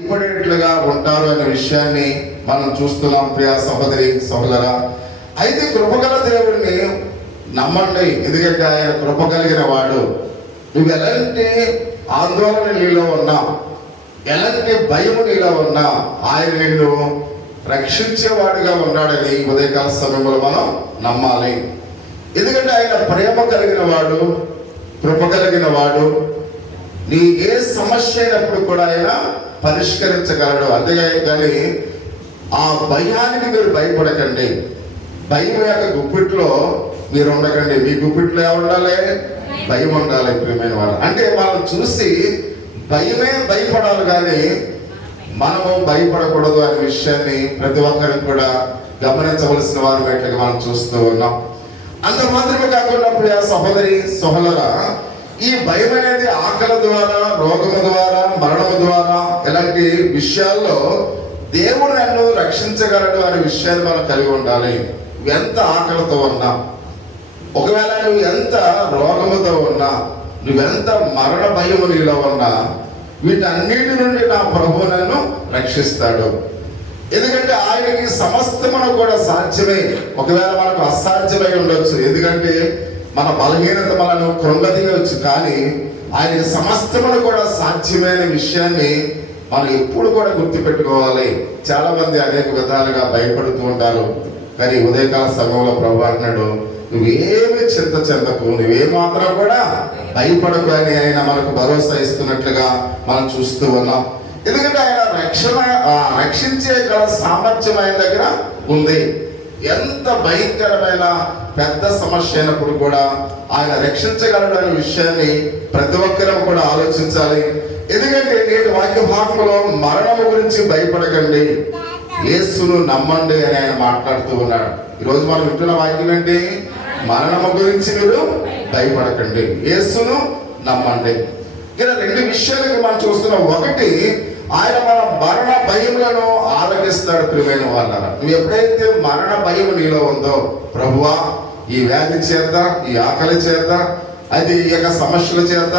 భయపడేట్లుగా ఉంటారు అనే విషయాన్ని మనం చూస్తున్నాం ప్రియ సహోదరి సహోదరా. అయితే కృపగల దేవుడిని నమ్మండి, ఎందుకంటే ఆయన కృప కలిగిన వాడు. నువ్వు ఎలాంటి ఆందోళన నీలో ఉన్నా, ఎలాంటి భయము నీలో ఉన్నా ఆయన నిన్ను రక్షించేవాడుగా ఉన్నాడని ఉదయకాల సమయంలో మనం నమ్మాలి. ఎందుకంటే ఆయన ప్రేమ కలిగిన వాడు, కృప కలిగిన వాడు. నీ ఏ సమస్య అయినప్పుడు కూడా ఆయన పరిష్కరించగలడు. అంతేగా కానీ ఆ భయానికి మీరు భయపడకండి. భయం యొక్క గుప్పిట్లో మీరు ఉండకండి. మీ గుప్పిట్లో ఉండాలి, భయం ఉండాలి. ప్రియమైన వాళ్ళు అంటే మనం చూసి భయమే భయపడాలి, కానీ మనము భయపడకూడదు అనే విషయాన్ని ప్రతి ఒక్కరికి కూడా గమనించవలసిన వారు బయటగా మనం చూస్తూ ఉన్నాం. అంత మాత్రమే కాకుండా ప్రియ సహోదరి సహోదరా, ఈ భయం అనేది ఆకలి ద్వారా, రోగము ద్వారా, మరణము ద్వారా ఇలాంటి విషయాల్లో దేవుడు నన్ను రక్షించగలడు అనే విషయాన్ని మనం కలిగి ఉండాలి. ఎంత ఆకలితో ఉన్నా, ఒకవేళ నువ్వు ఎంత రోగముతో ఉన్నా, నువ్వెంత మరణ భయము నీలో ఉన్నా, వీటన్నిటి నుండి నా ప్రభువు నన్ను రక్షిస్తాడు. ఎందుకంటే ఆయనకి సమస్తమును కూడా సాధ్యమే. ఒకవేళ మనకు అసాధ్యమై ఉండొచ్చు, ఎందుకంటే మన బలహీనత మనను కృంగదీయవచ్చు, కానీ ఆయనకి సమస్తమును కూడా సాధ్యమైన విషయాన్ని మనం ఎప్పుడు కూడా గుర్తుపెట్టుకోవాలి. చాలా మంది అనేక విధాలుగా భయపడుతూ ఉంటారు, కానీ ఉదయకాల సమయంలో ప్రభు అంటున్నాడు, నువ్వేమి చింత చెందకు, నువ్వేమాత్రం కూడా భయపడకు అని ఆయన మనకు భరోసా ఇస్తున్నట్లుగా మనం చూస్తూ ఉన్నాం. ఎందుకంటే ఆయన రక్షించే గల సామర్థ్యం ఆయన దగ్గర ఉంది. ఎంత భయంకరమైన పెద్ద సమస్య అయినప్పుడు కూడా ఆయన రక్షించగలడు అనే విషయాన్ని ప్రతి ఒక్కరూ కూడా ఆలోచించాలి. ఎందుకంటే నేటి వాక్య భాగంలో మరణము గురించి భయపడకండి, యేసును నమ్మండి అని ఆయన మాట్లాడుతూ ఉన్నాడు. ఈరోజు మనం వింటున్న వాక్యం ఏంటి? మరణము గురించి మీరు భయపడకండి, యేసును నమ్మండి. ఇలా రెండు విషయాలకు మనం చూస్తున్నాం. ఒకటి, ఆయన మన మరణ భయములను ఆలకిస్తాడు. ప్రియమైన వాళ్ళ, నువ్వు ఎప్పుడైతే మరణ భయం నీలో ఉందో, ప్రభువా ఈ వ్యాధి చేత, ఈ ఆకలి చేత, అది ఈ యొక్క సమస్యల చేత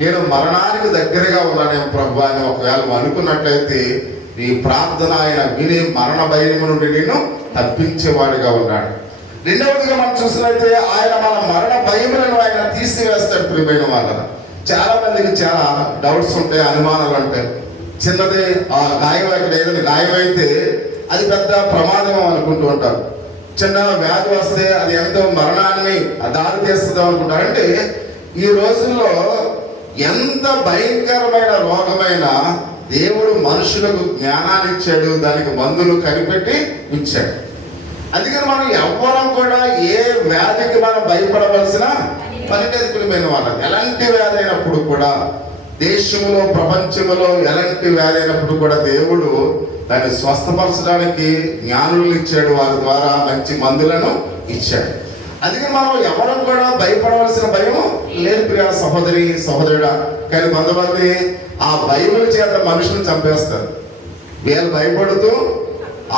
నేను మరణానికి దగ్గరగా ఉన్నానేమో ప్రభువా అని ఒకవేళ అనుకున్నట్లయితే నీ ప్రార్థన ఆయన విని మరణ భయం నుండి నేను తప్పించేవాడిగా ఉన్నాడు. రెండవదిగా మనం చూసినట్లయితే ఆయన మన మరణ భయములను ఆయన తీసివేస్తాడు. ప్రియమైన వాళ్ళ, చాలా మందికి చాలా డౌట్స్ ఉంటాయి, అనుమానాలు ఉంటాయి. చిన్నది గాయం, ఇక్కడ ఏదైనా గాయం అయితే అది పెద్ద ప్రమాదం అనుకుంటూ ఉంటారు. చిన్న వ్యాధి వస్తే అది ఎంతో మరణాన్ని దారి తీస్తుంది అనుకుంటారు. అంటే ఈ రోజుల్లో ఎంత భయంకరమైన రోగమైన దేవుడు మనుషులకు జ్ఞానాన్ని ఇచ్చాడు, దానికి మందులు కనిపెట్టి ఇచ్చాడు. అందుకని మనం ఎవ్వరం కూడా ఏ వ్యాధికి మనం భయపడవలసిన పని లేదు. ప్రియమైన వాళ్ళకి ఎలాంటి వ్యాధి అయినప్పుడు కూడా, దేశంలో ప్రపంచంలో ఎలాంటి వ్యాధి అయినప్పుడు కూడా దేవుడు దాన్ని స్వస్థపరచడానికి జ్ఞానులను ఇచ్చాడు, వారి ద్వారా మంచి మందులను ఇచ్చాడు. అందుకని మనం ఎవరం కూడా భయపడవలసిన భయం లేదు ప్రియ సహోదరి సహోదరుడా. కానీ కొంతమంది ఆ భయముల చేత మనుషులను చంపేస్తారు. వీళ్ళు భయపడుతూ,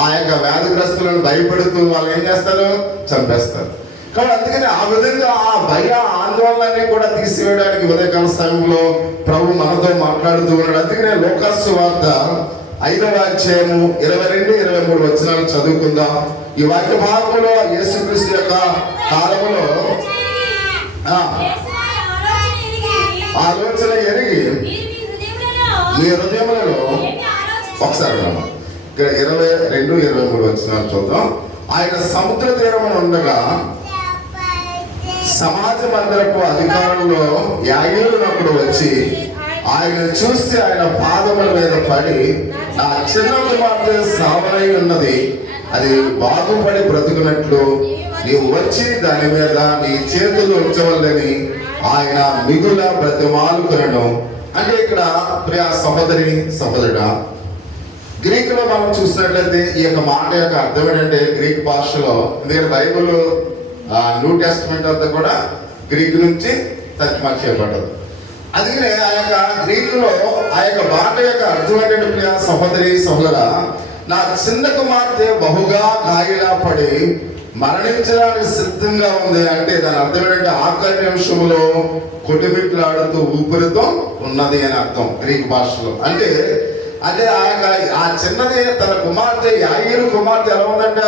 ఆ యొక్క వ్యాధిగ్రస్తులను భయపడుతూ వాళ్ళు ఏం చేస్తారు? చంపేస్తారు. కాబట్టి అందుకని ఆ విధంగా ఆ భయ ఆందోళనని కూడా తీసివేయడానికి ఉదయకాల సమయంలో ప్రభు మనతో మాట్లాడుతూ ఉన్నాడు. అందుకనే లోకాసు వార్త 5వ అధ్యాయము 22-23 వచనాలు చదువుకుందాం. ఈ వాక్య భాగంలో యేసుక్రీస్తు యొక్క కాలంలో ఆలోచన ఎరిగి మీ హృదయములలో, ఒకసారి 22-23 వచనాలు చూద్దాం. ఆయన సముద్ర తీరమున ఉండగా సమాజ మందిరపు అధికారంలో యాజకుడు వచ్చి ఆయన చూసి ఆయన పాదముల మీద పడి, నా చిన్న కుమార్తె సావనై ఉన్నది, అది బాగుపడి బ్రతుకున్నట్లు నీవు వచ్చి దాని మీద నీ చేతులు ఉంచవల్లని ఆయన మిగుల బ్రతిమాలుకొనెను. అంటే ఇక్కడ ప్రియ సహోదరి సహోదరుడా, గ్రీకులో మనం చూసినట్లయితే ఈ యొక్క మాట యొక్క అర్థం ఏంటంటే, గ్రీక్ భాషలో, ఎందుకంటే బైబుల్ న్యూ టెస్ట్మెంట్ అంతా కూడా గ్రీక్ నుంచి తర్జుమా చేయబడ్డది. అందుకనే ఆ యొక్క గ్రీకులో ఆ యొక్క మాట యొక్క అర్థం ఏంటంటే ప్రియ సహోదరి సహోదరా, నా చిన్న కుమార్తె బహుగా గాయలా పడి మరణించడానికి సిద్ధంగా ఉంది. అంటే దాని అర్థం ఏంటంటే ఆఖరి నిమిషంలో కొట్టుమిట్లాడుతూ ఊపిరితో ఉన్నది అని అర్థం గ్రీక్ భాషలో. అంటే అంటే ఆ చిన్నది తన కుమార్తె యాయీరు కుమార్తె ఎలా ఉందంట.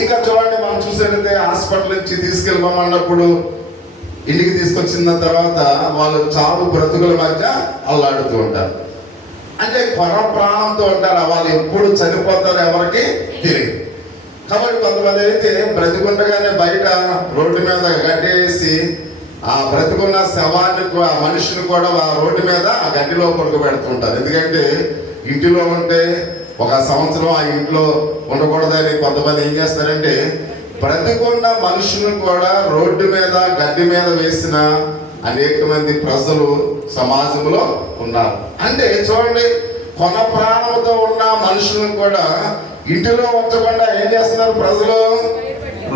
ఇంకా చూడండి, మనం చూసేటైతే హాస్పిటల్ నుంచి తీసుకెళ్ళమన్నప్పుడు ఇంటికి తీసుకొచ్చిన తర్వాత వాళ్ళు చావు బ్రతుకుల మధ్య అల్లాడుతూ ఉంటారు. అంటే కొర ప్రాణంతో ఉంటారు. వాళ్ళు ఎప్పుడు చనిపోతారో ఎవరికి తెలియదు. కాబట్టి కొంతమంది అయితే బ్రతికుండగానే బయట రోడ్డు మీద గడ్డేసి ఆ బ్రతికున్న శవాన్ని ఆ మనిషిని కూడా ఆ రోడ్డు మీద ఆ గడ్డిలో పడుకోబెడుతుంటారు. ఎందుకంటే ఇంటిలో ఉంటే ఒక సంవత్సరం ఆ ఇంట్లో ఉండకూడదని కొంతమంది ఏం చేస్తారంటే బ్రతికున్న మనుషులను కూడా రోడ్డు మీద గడ్డి మీద వేసిన అనేక మంది ప్రజలు సమాజంలో ఉన్నారు. అంటే చూడండి, కొన ప్రాణంతో ఉన్న మనుషులను కూడా ఇంటిలో ఉంచకుండా ఏం చేస్తున్నారు ప్రజలు,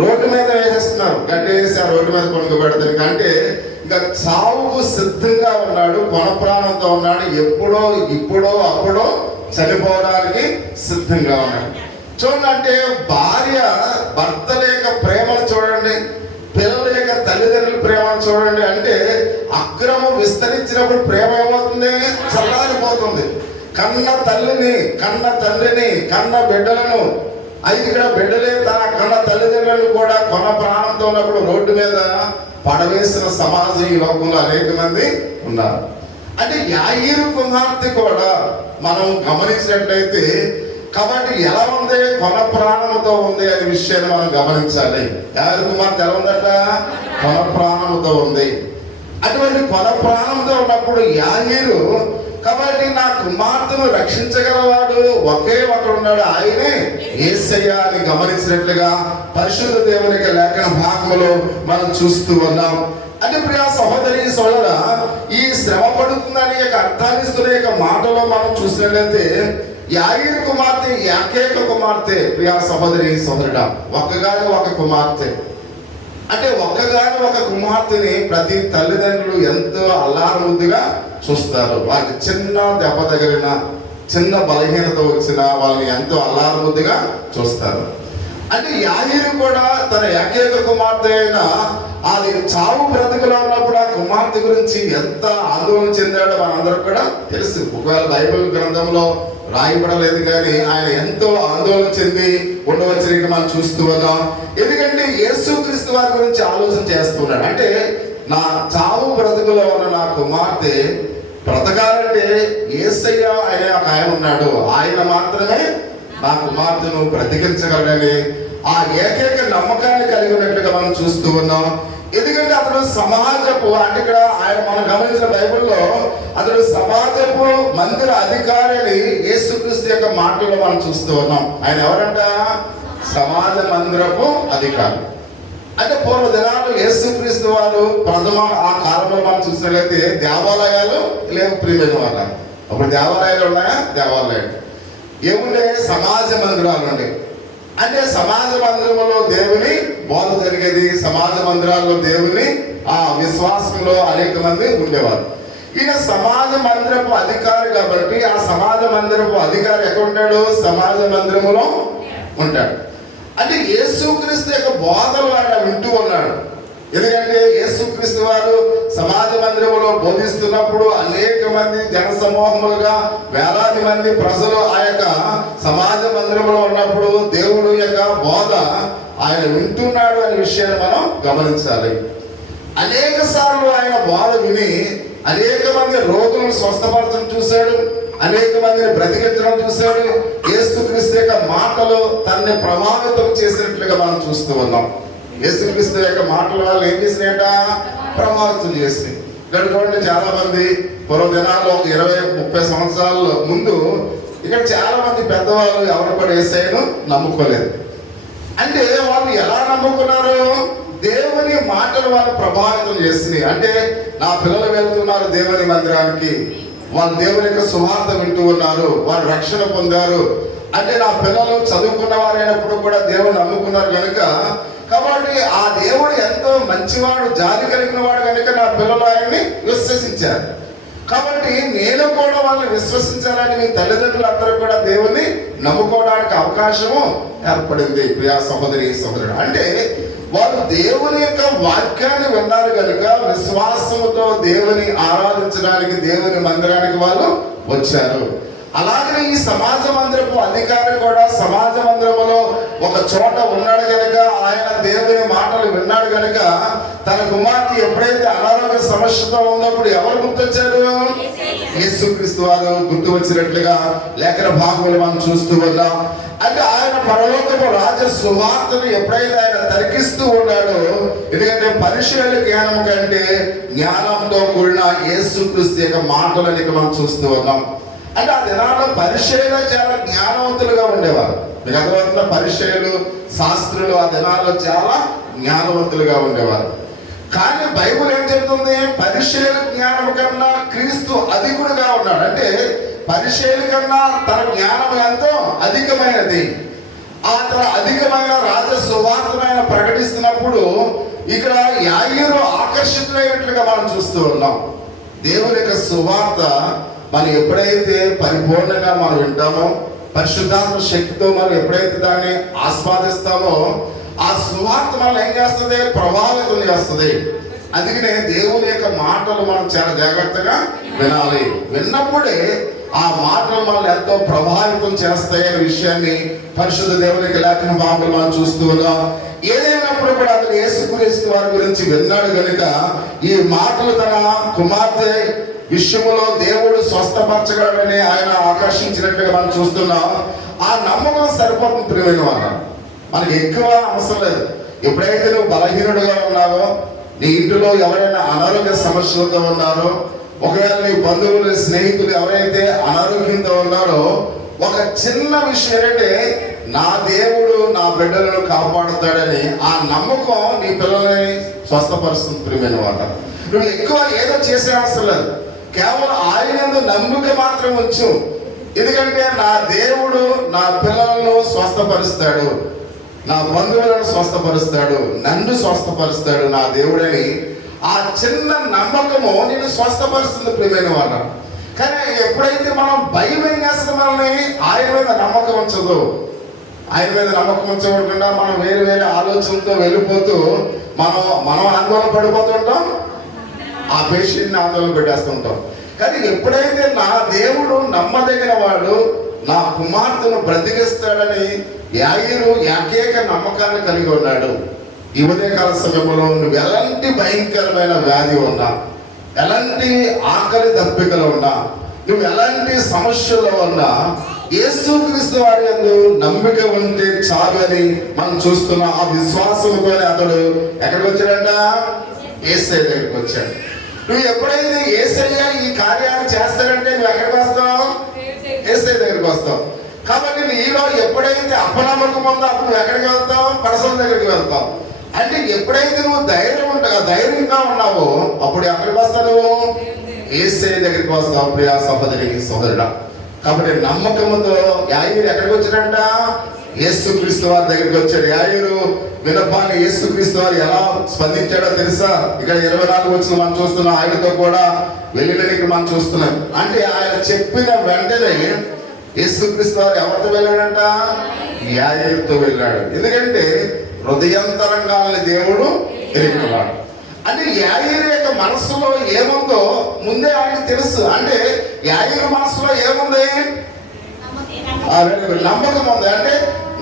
రోడ్డు మీద వేసేస్తున్నారు. గడ్డి వేసి ఆ రోడ్డు మీద కొనుక్కోబెడతారు. అంటే ఇంకా చావుకు సిద్ధంగా ఉన్నాడు, కొన ప్రాణంతో ఉన్నాడు. ఎప్పుడో ఇప్పుడో అప్పుడో చనిపోవడానికి సిద్ధంగా ఉన్నాడు. చూడండి, అంటే భార్య భర్త లేక ప్రేమను చూడండి, పిల్లల యొక్క తల్లిదండ్రుల ప్రేమను చూడండి. అంటే అక్రమం విస్తరించినప్పుడు ప్రేమ ఏమవుతుంది, చల్లారిపోతుంది. కన్న తల్లిని, కన్న తండ్రిని, కన్న బిడ్డలను, అయితే ఇక్కడ బిడ్డలే తన కన్న తల్లిదండ్రులను కూడా కొన ప్రాణంతో ఉన్నప్పుడు రోడ్డు మీద పడవేసిన సమాజం ఈ లోకంలో అనేక మంది ఉన్నారు. అంటే యాయీరు కుమార్తె కూడా మనం గమనించినట్లయితే, కాబట్టి ఎలా ఉంది, కొన ప్రాణముతో ఉంది అనే విషయాన్ని మనం గమనించాలి. యాయీరు కుమార్తె ఎలా ఉందట, కొన ప్రాణముతో ఉంది. అటువంటి కొన ప్రాణంతో ఉన్నప్పుడు యాయీరు, కాబట్టి నా కుమార్తెను రక్షించగలవాడు ఒకే ఒకడు ఉన్నాడు, ఆయనే యేసయ్య అని గమనించినట్లుగా పరిశుద్ధ దేవుని లేఖన భాగంలో మనం చూస్తూ ఉన్నాం. అంటే ప్రియ సహోదరి సోదర, ఈ శ్రమ పడుతుందనే అర్థాన్ని ఇస్తున్న మాటలో మనం చూసినట్లయితే యాయీరు కుమార్తె ఏకైక కుమార్తె. ప్రియ సహోదరి సోదరుడా, ఒక్కగాని ఒక కుమార్తె. అంటే ఒక్కగాని ఒక కుమార్తెని ప్రతి తల్లిదండ్రులు ఎంతో అల్లారముద్దుగా చూస్తారు. వారికి చిన్న దెబ్బ తగిలిన, చిన్న బలహీనత వచ్చిన వాళ్ళని ఎంతో అల్లారముద్దుగా చూస్తారు. అంటే యాయీరు కూడా తన ఏకైక కుమార్తె అయిన అది చావు బ్రతుకులో ఉన్నప్పుడు ఆ కుమార్తె గురించి ఎంత ఆందోళన చెందాడో మనందరికి కూడా తెలుసు. ఒకవేళ బైబిల్ గ్రంథంలో రాయబడలేదు కానీ ఆయన ఎంతో ఆందోళన చెంది ఉండవచ్చని మనం చూస్తూ ఉన్నాం. ఎందుకంటే యేసుక్రీస్తు వారి గురించి ఆలోచన చేస్తున్నాడు. అంటే నా చావు బ్రతుకులో ఉన్న నా కుమార్తె బ్రతకాలంటే యేసయ్య అనే ఒక ఆయన ఉన్నాడు, ఆయన మాత్రమే నా కుమార్తెను బ్రతికించగలడని ఆ ఏకైక నమ్మకాన్ని కలిగి ఉన్నట్లుగా మనం చూస్తూ ఉన్నాం. ఎందుకంటే అతడు సమాజపు, అంటే ఇక్కడ ఆయన మనం గమనించిన బైబిల్లో అతడు సమాజపు మందిర అధికారి అని యేసుక్రీస్తు యొక్క మాటల్లో మనం చూస్తూ ఉన్నాం. ఆయన ఎవరంట, సమాజ మందిరపు అధికారి. అంటే పూర్వ దినాలు యేసుక్రీస్తు వారు ప్రథమ ఆ కాలంలో మనం చూసినట్లయితే దేవాలయాలు లేవు ప్రియమైన వాళ్ళ. అప్పుడు దేవాలయాలు ఉన్నాయా, దేవాలయాలు ఏముండే, సమాజ మందిరాలు ఉండే. అంటే సమాజ మందిరంలో దేవుని బోధ జరిగేది, సమాజ మందిరాల్లో దేవుని ఆ విశ్వాసంలో అనేక మంది ఉండేవారు. ఈయన సమాజ మందిరపు అధికారి కాబట్టి ఆ సమాజ మందిరపు అధికారి ఎక్కడ ఉంటాడు, సమాజ మందిరములో ఉంటాడు. అంటే యేసుక్రీస్తు యొక్క బోధలు ఆయన వింటూ ఉన్నాడు. ఎందుకంటే యేసుక్రీస్తు వారు సమాజ మందిరంలో బోధిస్తున్నప్పుడు అనేక మంది జన సమూహములుగా వేలాది మంది ప్రజలు ఆ యొక్క సమాజ మందిరంలో ఉన్నప్పుడు దేవుడు యొక్క బోధ ఆయన వింటున్నాడు అనే విషయాన్ని మనం గమనించాలి. అనేక సార్లు ఆయన బోధ విని అనేక మంది రోగులను స్వస్థపరచడం చూశాడు, అనేక మందిని బ్రతికించడం చూశాడు. యేసుక్రీస్తు యొక్క మాటలు తనని ప్రభావితం చేసినట్లుగా మనం చూస్తూ ఉన్నాం. యేసుక్రీస్తు యొక్క మాటల వల్ల ఏం చేసినాయట, ప్రభావితం చేసినాయి. ఇక్కడ చూడండి, చాలా మంది పూర్వ దినాల్లో 20-30 సంవత్సరాల ముందు ఇక్కడ చాలా మంది పెద్దవాళ్ళు ఎవరు కూడా యేసయ్యను నమ్ముకోలేదు. అంటే వాళ్ళు ఎలా నమ్ముకున్నారు, దేవుని మాటలు వాళ్ళు ప్రభావితం చేసినాయి. అంటే నా పిల్లలు వెళ్తున్నారు దేవుని మందిరానికి, వాళ్ళు దేవుని యొక్క సువార్త వింటూ ఉన్నారు, వారు రక్షణ పొందారు. అంటే నా పిల్లలు చదువుకున్న వారైనప్పుడు కూడా దేవుని నమ్ముకున్నారు కనుక, కాబట్టి ఆ దేవుడు ఎంతో మంచివాడు, జాలి కలిగిన వాడు కనుక నా పిల్లలు ఆయన్ని విశ్వసించారు. కాబట్టి నేను కూడా వాళ్ళని విశ్వసించాలని మీ తల్లిదండ్రులు అందరూ కూడా దేవుణ్ణి నమ్ముకోవడానికి అవకాశము ఏర్పడింది. ప్రియా సహోదరి సహోదరుడు, అంటే వారు దేవుని యొక్క వాక్యాన్ని విన్నారు కనుక విశ్వాసముతో దేవుని ఆరాధించడానికి దేవుని మందిరానికి వాళ్ళు వచ్చారు. అలాగనే ఈ సమాజ మందిరపు అధికారి కూడా సమాజ మందిరములో ఒక చోట ఉన్నాడు గనుక, ఆయన దేవుని మాటలు విన్నాడు గనుక, తన కుమార్తె ఎప్పుడైతే అనారోగ్య సమస్యతో ఉన్నప్పుడు ఎవరు గుర్తొచ్చారు? యేసుక్రీస్తు వారు గుర్తు వచ్చినట్లుగా లేఖన భాగములు మనం చూస్తూ ఉన్నాం. అంటే ఆయన పరలోకపు రాజ సువార్తను ఎప్పుడైతే ఆయన తరికిస్తూ ఉన్నాడో, ఎందుకంటే పరిశీలన జ్ఞానం కంటే జ్ఞానంతో కూడిన యేసుక్రీస్తు యొక్క మాటలని మనం చూస్తూ ఉన్నాం. అంటే ఆ దినాల్లో పరిశీలన చాలా జ్ఞానవంతులుగా ఉండేవారు. మీకు అర్థమవుతున్న, పరిశీలు శాస్త్రులు ఆ దినాల్లో చాలా జ్ఞానవంతులుగా ఉండేవారు. కానీ బైబుల్ ఏం చెప్తుంది? పరిశీలన జ్ఞానం కన్నా క్రీస్తు అధికుడుగా ఉన్నాడు. అంటే పరిశీలన కన్నా తన జ్ఞానం ఎంతో అధికమైనది. ఆ తన అధికమైన రాజ సువార్తను ప్రకటిస్తున్నప్పుడు ఇక్కడ యాయీరు ఆకర్షితులైనట్లుగా మనం చూస్తూ ఉన్నాం. దేవుని యొక్క సువార్త మనం ఎప్పుడైతే పరిపూర్ణంగా మనం వింటామో, పరిశుద్ధాత్మ శక్తితో మనం ఎప్పుడైతే దాన్ని ఆస్వాదిస్తామో, ఆ సువార్త మనం ఏం చేస్తుంది? ప్రభావితం చేస్తుంది. అందుకనే దేవుని యొక్క మాటలు మనం చాలా జాగ్రత్తగా వినాలి. విన్నప్పుడే ఆ మాటలు మనల్ని ఎంతో ప్రభావితం చేస్తాయనే విషయాన్ని పరిశుద్ధ దేవునికి లేఖన భాగంలో మనం చూస్తూ ఉన్నాం. ఏదైనప్పుడు కూడా అతను యేసుక్రీస్తు వారి గురించి విన్నాడు కనుక ఈ మాటలు తన కుమార్తె విషయంలో దేవుడు స్వస్థపరచగలడని ఆయన ఆకర్షించినట్టుగా మనం చూస్తున్నాం. ఆ నమ్మకం సరిపోతుంది ప్రియమైన వాళ్ళ. మనకి ఎక్కువ అవసరం లేదు. ఎప్పుడైతే నువ్వు బలహీనుడుగా ఉన్నావో, నీ ఇంటిలో ఎవరైనా అనారోగ్య సమస్యలతో ఉన్నారో, ఒకవేళ నీ బంధువులు స్నేహితులు ఎవరైతే అనారోగ్యంతో ఉన్నారో, ఒక చిన్న విషయం ఏంటంటే నా దేవుడు నా బిడ్డలను కాపాడుతాడని ఆ నమ్మకం నీ పిల్లల్ని స్వస్థపరుస్తుంది ప్రియమైన వాళ్ళ. నువ్వు ఎక్కువ ఏదో చేసే అవసరం లేదు. కేవలం ఆయన నమ్మిక మాత్రం వచ్చు. ఎందుకంటే నా దేవుడు నా పిల్లలను స్వస్థపరుస్తాడు, నా బంధువులను స్వస్థపరుస్తాడు, నన్ను స్వస్థపరుస్తాడు నా దేవుడని ఆ చిన్న నమ్మకము నేను స్వస్థపరుస్తుంది ప్రియమైన వాళ్ళ. కానీ ఎప్పుడైతే మనం భయం ఏం చేస్తుంది? మనల్ని ఆయన మీద నమ్మకం ఉంచదు. ఆయన మీద నమ్మకం ఉంచకుండా మనం వేరే వేరే ఆలోచనలతో వెళ్ళిపోతూ మనం ఆందోళన పడిపోతుంటాం, ఆ పేషెంట్ని ఆందోళన పెట్టేస్తుంటాం. కానీ ఎప్పుడైతే నా దేవుడు నమ్మదగిన వాడు, నా కుమార్తెను బ్రతికిస్తాడని యాయీరు ఏకైక నమ్మకాన్ని కలిగి ఉన్నాడు. ఈ ఉదయకాల సమయంలో నువ్వు ఎలాంటి భయంకరమైన వ్యాధి ఉన్నా, ఎలాంటి ఆకలి దప్పికలు ఉన్నా, నువ్వు ఎలాంటి సమస్యల్లో ఉన్నా, యేసుక్రీస్తు వారి యందు నమ్మిక ఉంటే చాలు అని మనం చూస్తున్నాం. ఆ విశ్వాసంతోనే అతడు ఎక్కడికి వచ్చాడంట? యేసయ్య దగ్గరికి వచ్చాడు. నువ్వు ఎప్పుడైతే యేసయ్య ఈ కార్యాన్ని చేస్తాడంటే నువ్వు ఎక్కడికి వస్తావు? యేసయ్య దగ్గరికి వస్తావు. కాబట్టి నీలో ఎప్పుడైతే అపనమ్మకం ఉందో అప్పుడు నువ్వు ఎక్కడికి వెళ్తావు? పరసల దగ్గరికి వెళ్తావు. అంటే ఎప్పుడైతే నువ్వు ధైర్యంగా ఉన్నావో అప్పుడు ఎక్కడికి వస్తావు? నువ్వు యేసయ్య దగ్గరికి వస్తావు ప్రియా సహోదరి సహోదరుడా. కాబట్టి నమ్మకంతో యాయీరు ఎక్కడికి వచ్చాడంట? యేసుక్రీస్తు వారి దగ్గరికి వచ్చాడు. యాయీరు వినపాన్ని యేసుక్రీస్తు వారు ఎలా స్పందించాడో తెలుసా? ఇక్కడ 24 వచ్చిన మనం చూస్తున్నాం. ఆయనతో కూడా వెళ్ళడానికి మనం చూస్తున్నాం. అంటే ఆయన చెప్పిన వెంటనే యేసుక్రీస్తు వారు ఎవరితో వెళ్ళాడంట? యాయీరుతో వెళ్ళాడు. ఎందుకంటే హృదయంతరంగాల్ని దేవుడు ఎరిగినవాడు. అంటే యాయీరు యొక్క మనసులో ఏముందో ముందే ఆయనకు తెలుసు. అంటే యాయీరు మనసులో ఏముంది? నమ్మకం ఉంది. అంటే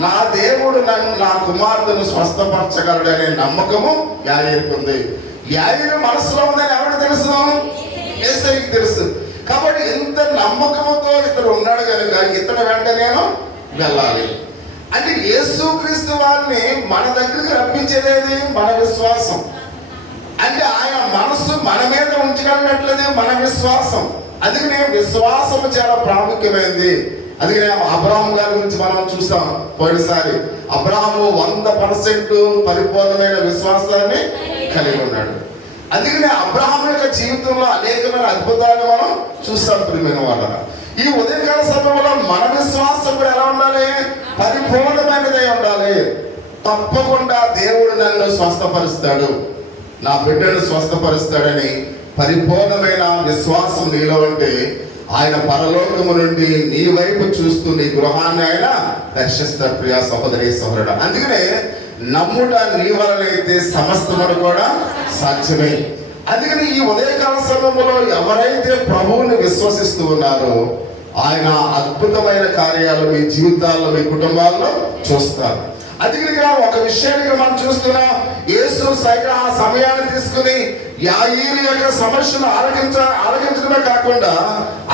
నా దేవుడు నా కుమార్తెను స్వస్థపరచగలడనే నమ్మకము యాయీరుకు ఉంది. యాయీరు మనసులో ఉందని ఎవరికి తెలుసు? యేసయ్యకి తెలుసు. కాబట్టి ఇంత నమ్మకంతో ఇతడు ఉన్నాడు కనుక ఇతడు వెంట నేను వెళ్ళాలి. అంటే యేసుక్రీస్తు వారిని మన దగ్గరికి రప్పించేది మన విశ్వాసం. అంటే ఆయన మనస్సు మన మీద ఉంచగలిగినట్లయితే మన విశ్వాసం. అందుకనే విశ్వాసం చాలా ప్రాముఖ్యమైనది. అందుకనే అబ్రహాము గారి గురించి మనం చూసాం పోయినసారి. అబ్రహాము 100% పరిపూర్ణమైన విశ్వాసాన్ని కలిగి ఉన్నాడు. అందుకనే అబ్రహాము యొక్క జీవితంలో అనేకమైన అద్భుతాలు మనం చూస్తాం ప్రియమైన వాళ్ళ. ఈ ఉదయకాల సమయంలో మన విశ్వాసం కూడా ఎలా ఉండాలి? పరిపూర్ణమైనదై ఉండాలి. తప్పకుండా దేవుడు నన్ను స్వస్థపరుస్తాడు, నా బిడ్డను స్వస్థపరుస్తాడని పరిపూర్ణమైన విశ్వాసం నీలో ఉంటే ఆయన పరలోకము నుండి నీ వైపు చూస్తూ నీ గృహాన్ని ఆయన దర్శిస్తాడు ప్రియా సహోదరి సహోదరుడు. అందుకనే నమ్ముట నీ వలనైతే సమస్తమును కూడా సాధ్యమే. అందుకని ఈ ఉదయకాల సమయంలో ఎవరైతే ప్రభువుని విశ్వసిస్తూ ఉన్నారో ఆయన అద్భుతమైన కార్యాలు మీ జీవితాల్లో, మీ కుటుంబాల్లో చూస్తారు. అదిగా ఒక విషయానికి మనం చూస్తున్నాం, యేసు సైతం ఆ సమయాన్ని తీసుకుని యాయీరు యొక్క సమస్యను ఆలకించడమే కాకుండా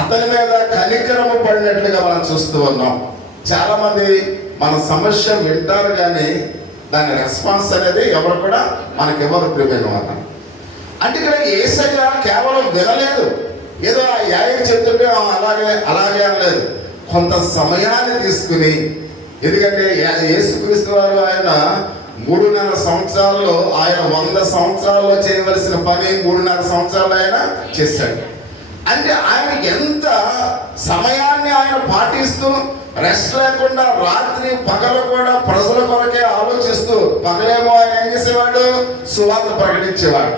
అతని మీద కనికరము పడినట్లుగా మనం చూస్తూ ఉన్నాం. చాలా మంది మన సమస్య వింటారు కానీ దాని రెస్పాన్స్ అనేది ఎవరు కూడా మనకెవరు ప్రియమైన వాళ్ళు. అంటే ఇక్కడ యేసయ్య కేవలం వినలేదు, ఏదో ఆ యాయీరు చెప్తుంటే అలాగే అనలేదు. కొంత సమయాన్ని తీసుకుని, ఎందుకంటే యేసుక్రీస్తు వారు ఆయన 3.5 సంవత్సరాల్లో ఆయన 100 సంవత్సరాల్లో చేయవలసిన పని 3.5 సంవత్సరాలు ఆయన చేశాడు. అంటే ఆయన ఎంత సమయాన్ని ఆయన పాటిస్తూ రెస్ట్ లేకుండా రాత్రి పగలు కూడా ప్రజల కొరకే ఆలోచిస్తూ, పగలేమో ఆయన ఏం చేసేవాడు, సువార్త ప్రకటించేవాడు,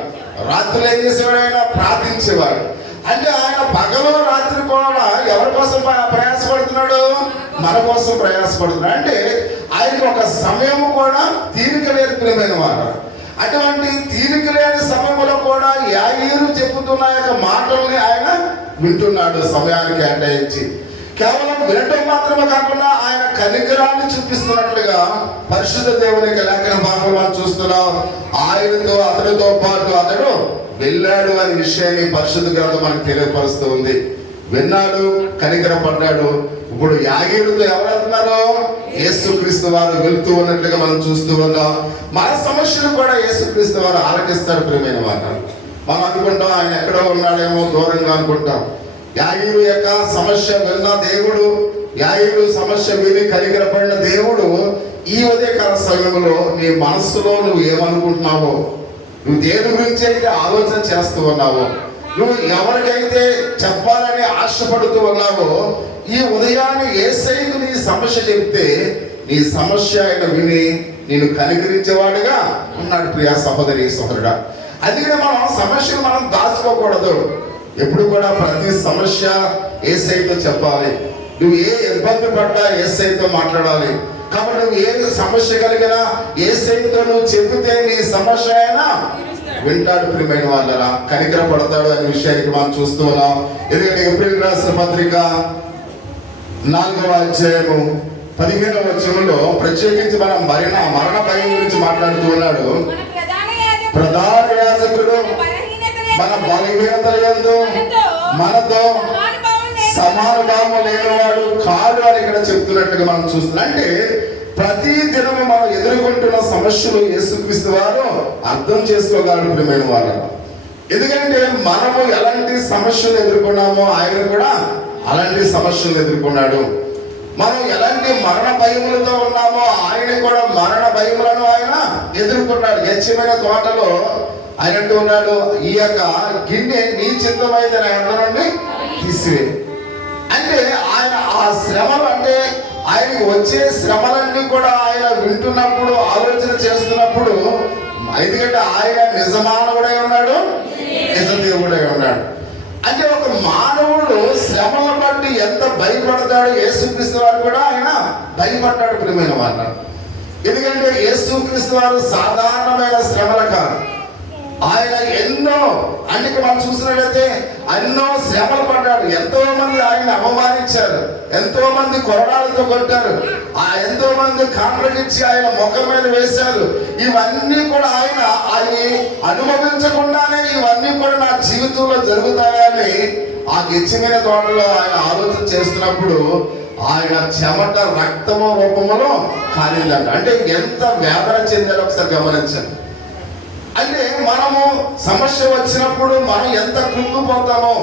రాత్రులు ఏం చేసేవాడు, ఆయన ప్రార్థించేవాడు. అంటే ఆయన పగలు రాత్రి కూడా ఎవరి కోసం ప్రయాసపడుతున్నాడు, మన కోసం ప్రయాసపడుతున్నాడు. అంటే ఆయనకు ఒక సమయం కూడా తీరిక లేదు ప్రియమైన వారు. అటువంటి తీరిక లేని సమయంలో కూడా యాయీరు చెప్పుతున్న యొక్క మాటల్ని ఆయన వింటున్నాడు సమయానికి కేటాయించి. కేవలం వినటం మాత్రమే కాకుండా ఆయన కనికరాన్ని చూపిస్తున్నట్లుగా పరిశుద్ధ దేవునికి లేఖన భాగంలో మనం చూస్తున్నాం. ఆయనతో అతనితో పాటు అతడు వెళ్ళాడు అనే విషయాన్ని పరిశుద్ధ గ్రంథం మనకు తెలియపరుస్తూ ఉంది. విన్నాడు, కనికర పడ్డాడు. ఇప్పుడు యాయీరుతో ఎవరు వెళ్తున్నారు, యేసుక్రీస్తు వారు వెళ్తూ ఉన్నట్లుగా మనం చూస్తూ ఉన్నాం. మన సమస్యలు కూడా యేసుక్రీస్తు వారు ఆలకిస్తారు ప్రియమైన వారు. మనం అనుకుంటాం ఆయన ఎక్కడో ఉన్నాడేమో దూరంగా అనుకుంటాం. యాయీరు యొక్క సమస్య విన్న దేవుడు, యాయీరు సమస్య విని కనికరపడిన దేవుడు ఈ ఉదయకాల సమయంలో నీ మనస్సులో నువ్వు ఏమనుకుంటున్నావో, నువ్వు దేని గురించి అయితే ఆలోచన చేస్తూ ఉన్నావో, నువ్వు ఎవరికైతే చెప్పాలని ఆశపడుతూ ఉన్నావో, ఈ ఉదయాన్ని యేసయ్యకు నీ సమస్య చెప్తే నీ సమస్య ఆయన విని నేను కనికరించేవాడుగా ఉన్నాడు. ప్రియా సహోదరి సహోదరుడా, అందుకనే మనం సమస్యను మనం దాచుకోకూడదు. ఎప్పుడు కూడా ప్రతి సమస్య యేసయ్యతో చెప్పాలి. నువ్వు ఏ ఇబ్బంది పడ్డా యేసయ్యతో మాట్లాడాలి. కాబట్టి నువ్వు ఏ సమస్య కలిగినా యేసయ్యతో నువ్వు చెబితే నీ సమస్య అయినా వింటాడు ప్రియమైన వాళ్ళరా, కనికర పడతాడు అనే విషయానికి మనం చూస్తూ ఉన్నాం. ఎందుకంటే ఏప్రిల్ రాసిన పత్రిక 4వ అధ్యాయము 15వ వచనంలో ప్రత్యేకించి మనం మరణ భయం గురించి మాట్లాడుతూ ఉన్నాడు. ప్రధాన యాజకుడు మన బలహీనతల యందు మనతో సమానుభావం లేనివాడు కాదు అని ఇక్కడ చెప్తున్నట్టుగా మనం చూస్తున్నాం. అంటే ప్రతి దినము మనం ఎదుర్కొంటున్న సమస్యలు యేసుక్రీస్తు వారు అర్థం చేసుకోగలరు ప్రియమైన వాళ్ళు. ఎందుకంటే మనము ఎలాంటి సమస్యలు ఎదుర్కొన్నామో ఆయన కూడా అలాంటి సమస్యలు ఎదుర్కొన్నాడు. మనం ఎలాంటి మరణ భయములతో ఉన్నామో ఆయన కూడా మరణ భయములను ఆయన ఎదుర్కొన్నాడు. గెత్సేమనే తోటలో ఆయన అంటూ ఉన్నాడు, ఈ యొక్క గిన్నె నీ చిత్తమైతే నా యొద్ద నుండి తీసివే. అంటే ఆయన ఆ శ్రమలు, అంటే ఆయనకు వచ్చే శ్రమలన్నీ కూడా ఆయన వింటున్నప్పుడు, ఆలోచన చేస్తున్నప్పుడు, ఎందుకంటే ఆయన నిజమానవుడై ఉన్నాడు, నిజ దేవుడై ఉన్నాడు. అంటే ఒక మానవుడు శ్రమలను బట్టి ఎంత భయపడతాడో యేసుక్రీస్తు వారు కూడా ఆయన భయపడ్డాడు ప్రియమైన వాళ్ళు. ఎందుకంటే యేసుక్రీస్తు వారు సాధారణమైన శ్రమల కాదు, ఆయన ఎన్నో, అందుకే మనం చూసినట్లయితే ఎన్నో శ్రమలు పడ్డాడు. ఎంతో మంది ఆయన అవమానించారు, ఎంతో మంది కొరడాలతో కొట్టారు, ఎంతో మంది కాండ్రగిచ్చి ఆయన ముఖం మీద వేశారు. ఇవన్నీ కూడా ఆయన అనుభవించకుండానే ఇవన్నీ కూడా నా జీవితంలో జరుగుతాయని ఆ గెత్సేమనే తోటలో ఆయన ఆలోచన చేస్తున్నప్పుడు ఆయన చెమట రక్తము రూపంలో కారిందంట. అంటే ఎంత వేదన చెందారో ఒకసారి గమనించండి. అంటే మనము సమస్య వచ్చినప్పుడు మనం ఎంత కృంగిపోతామో,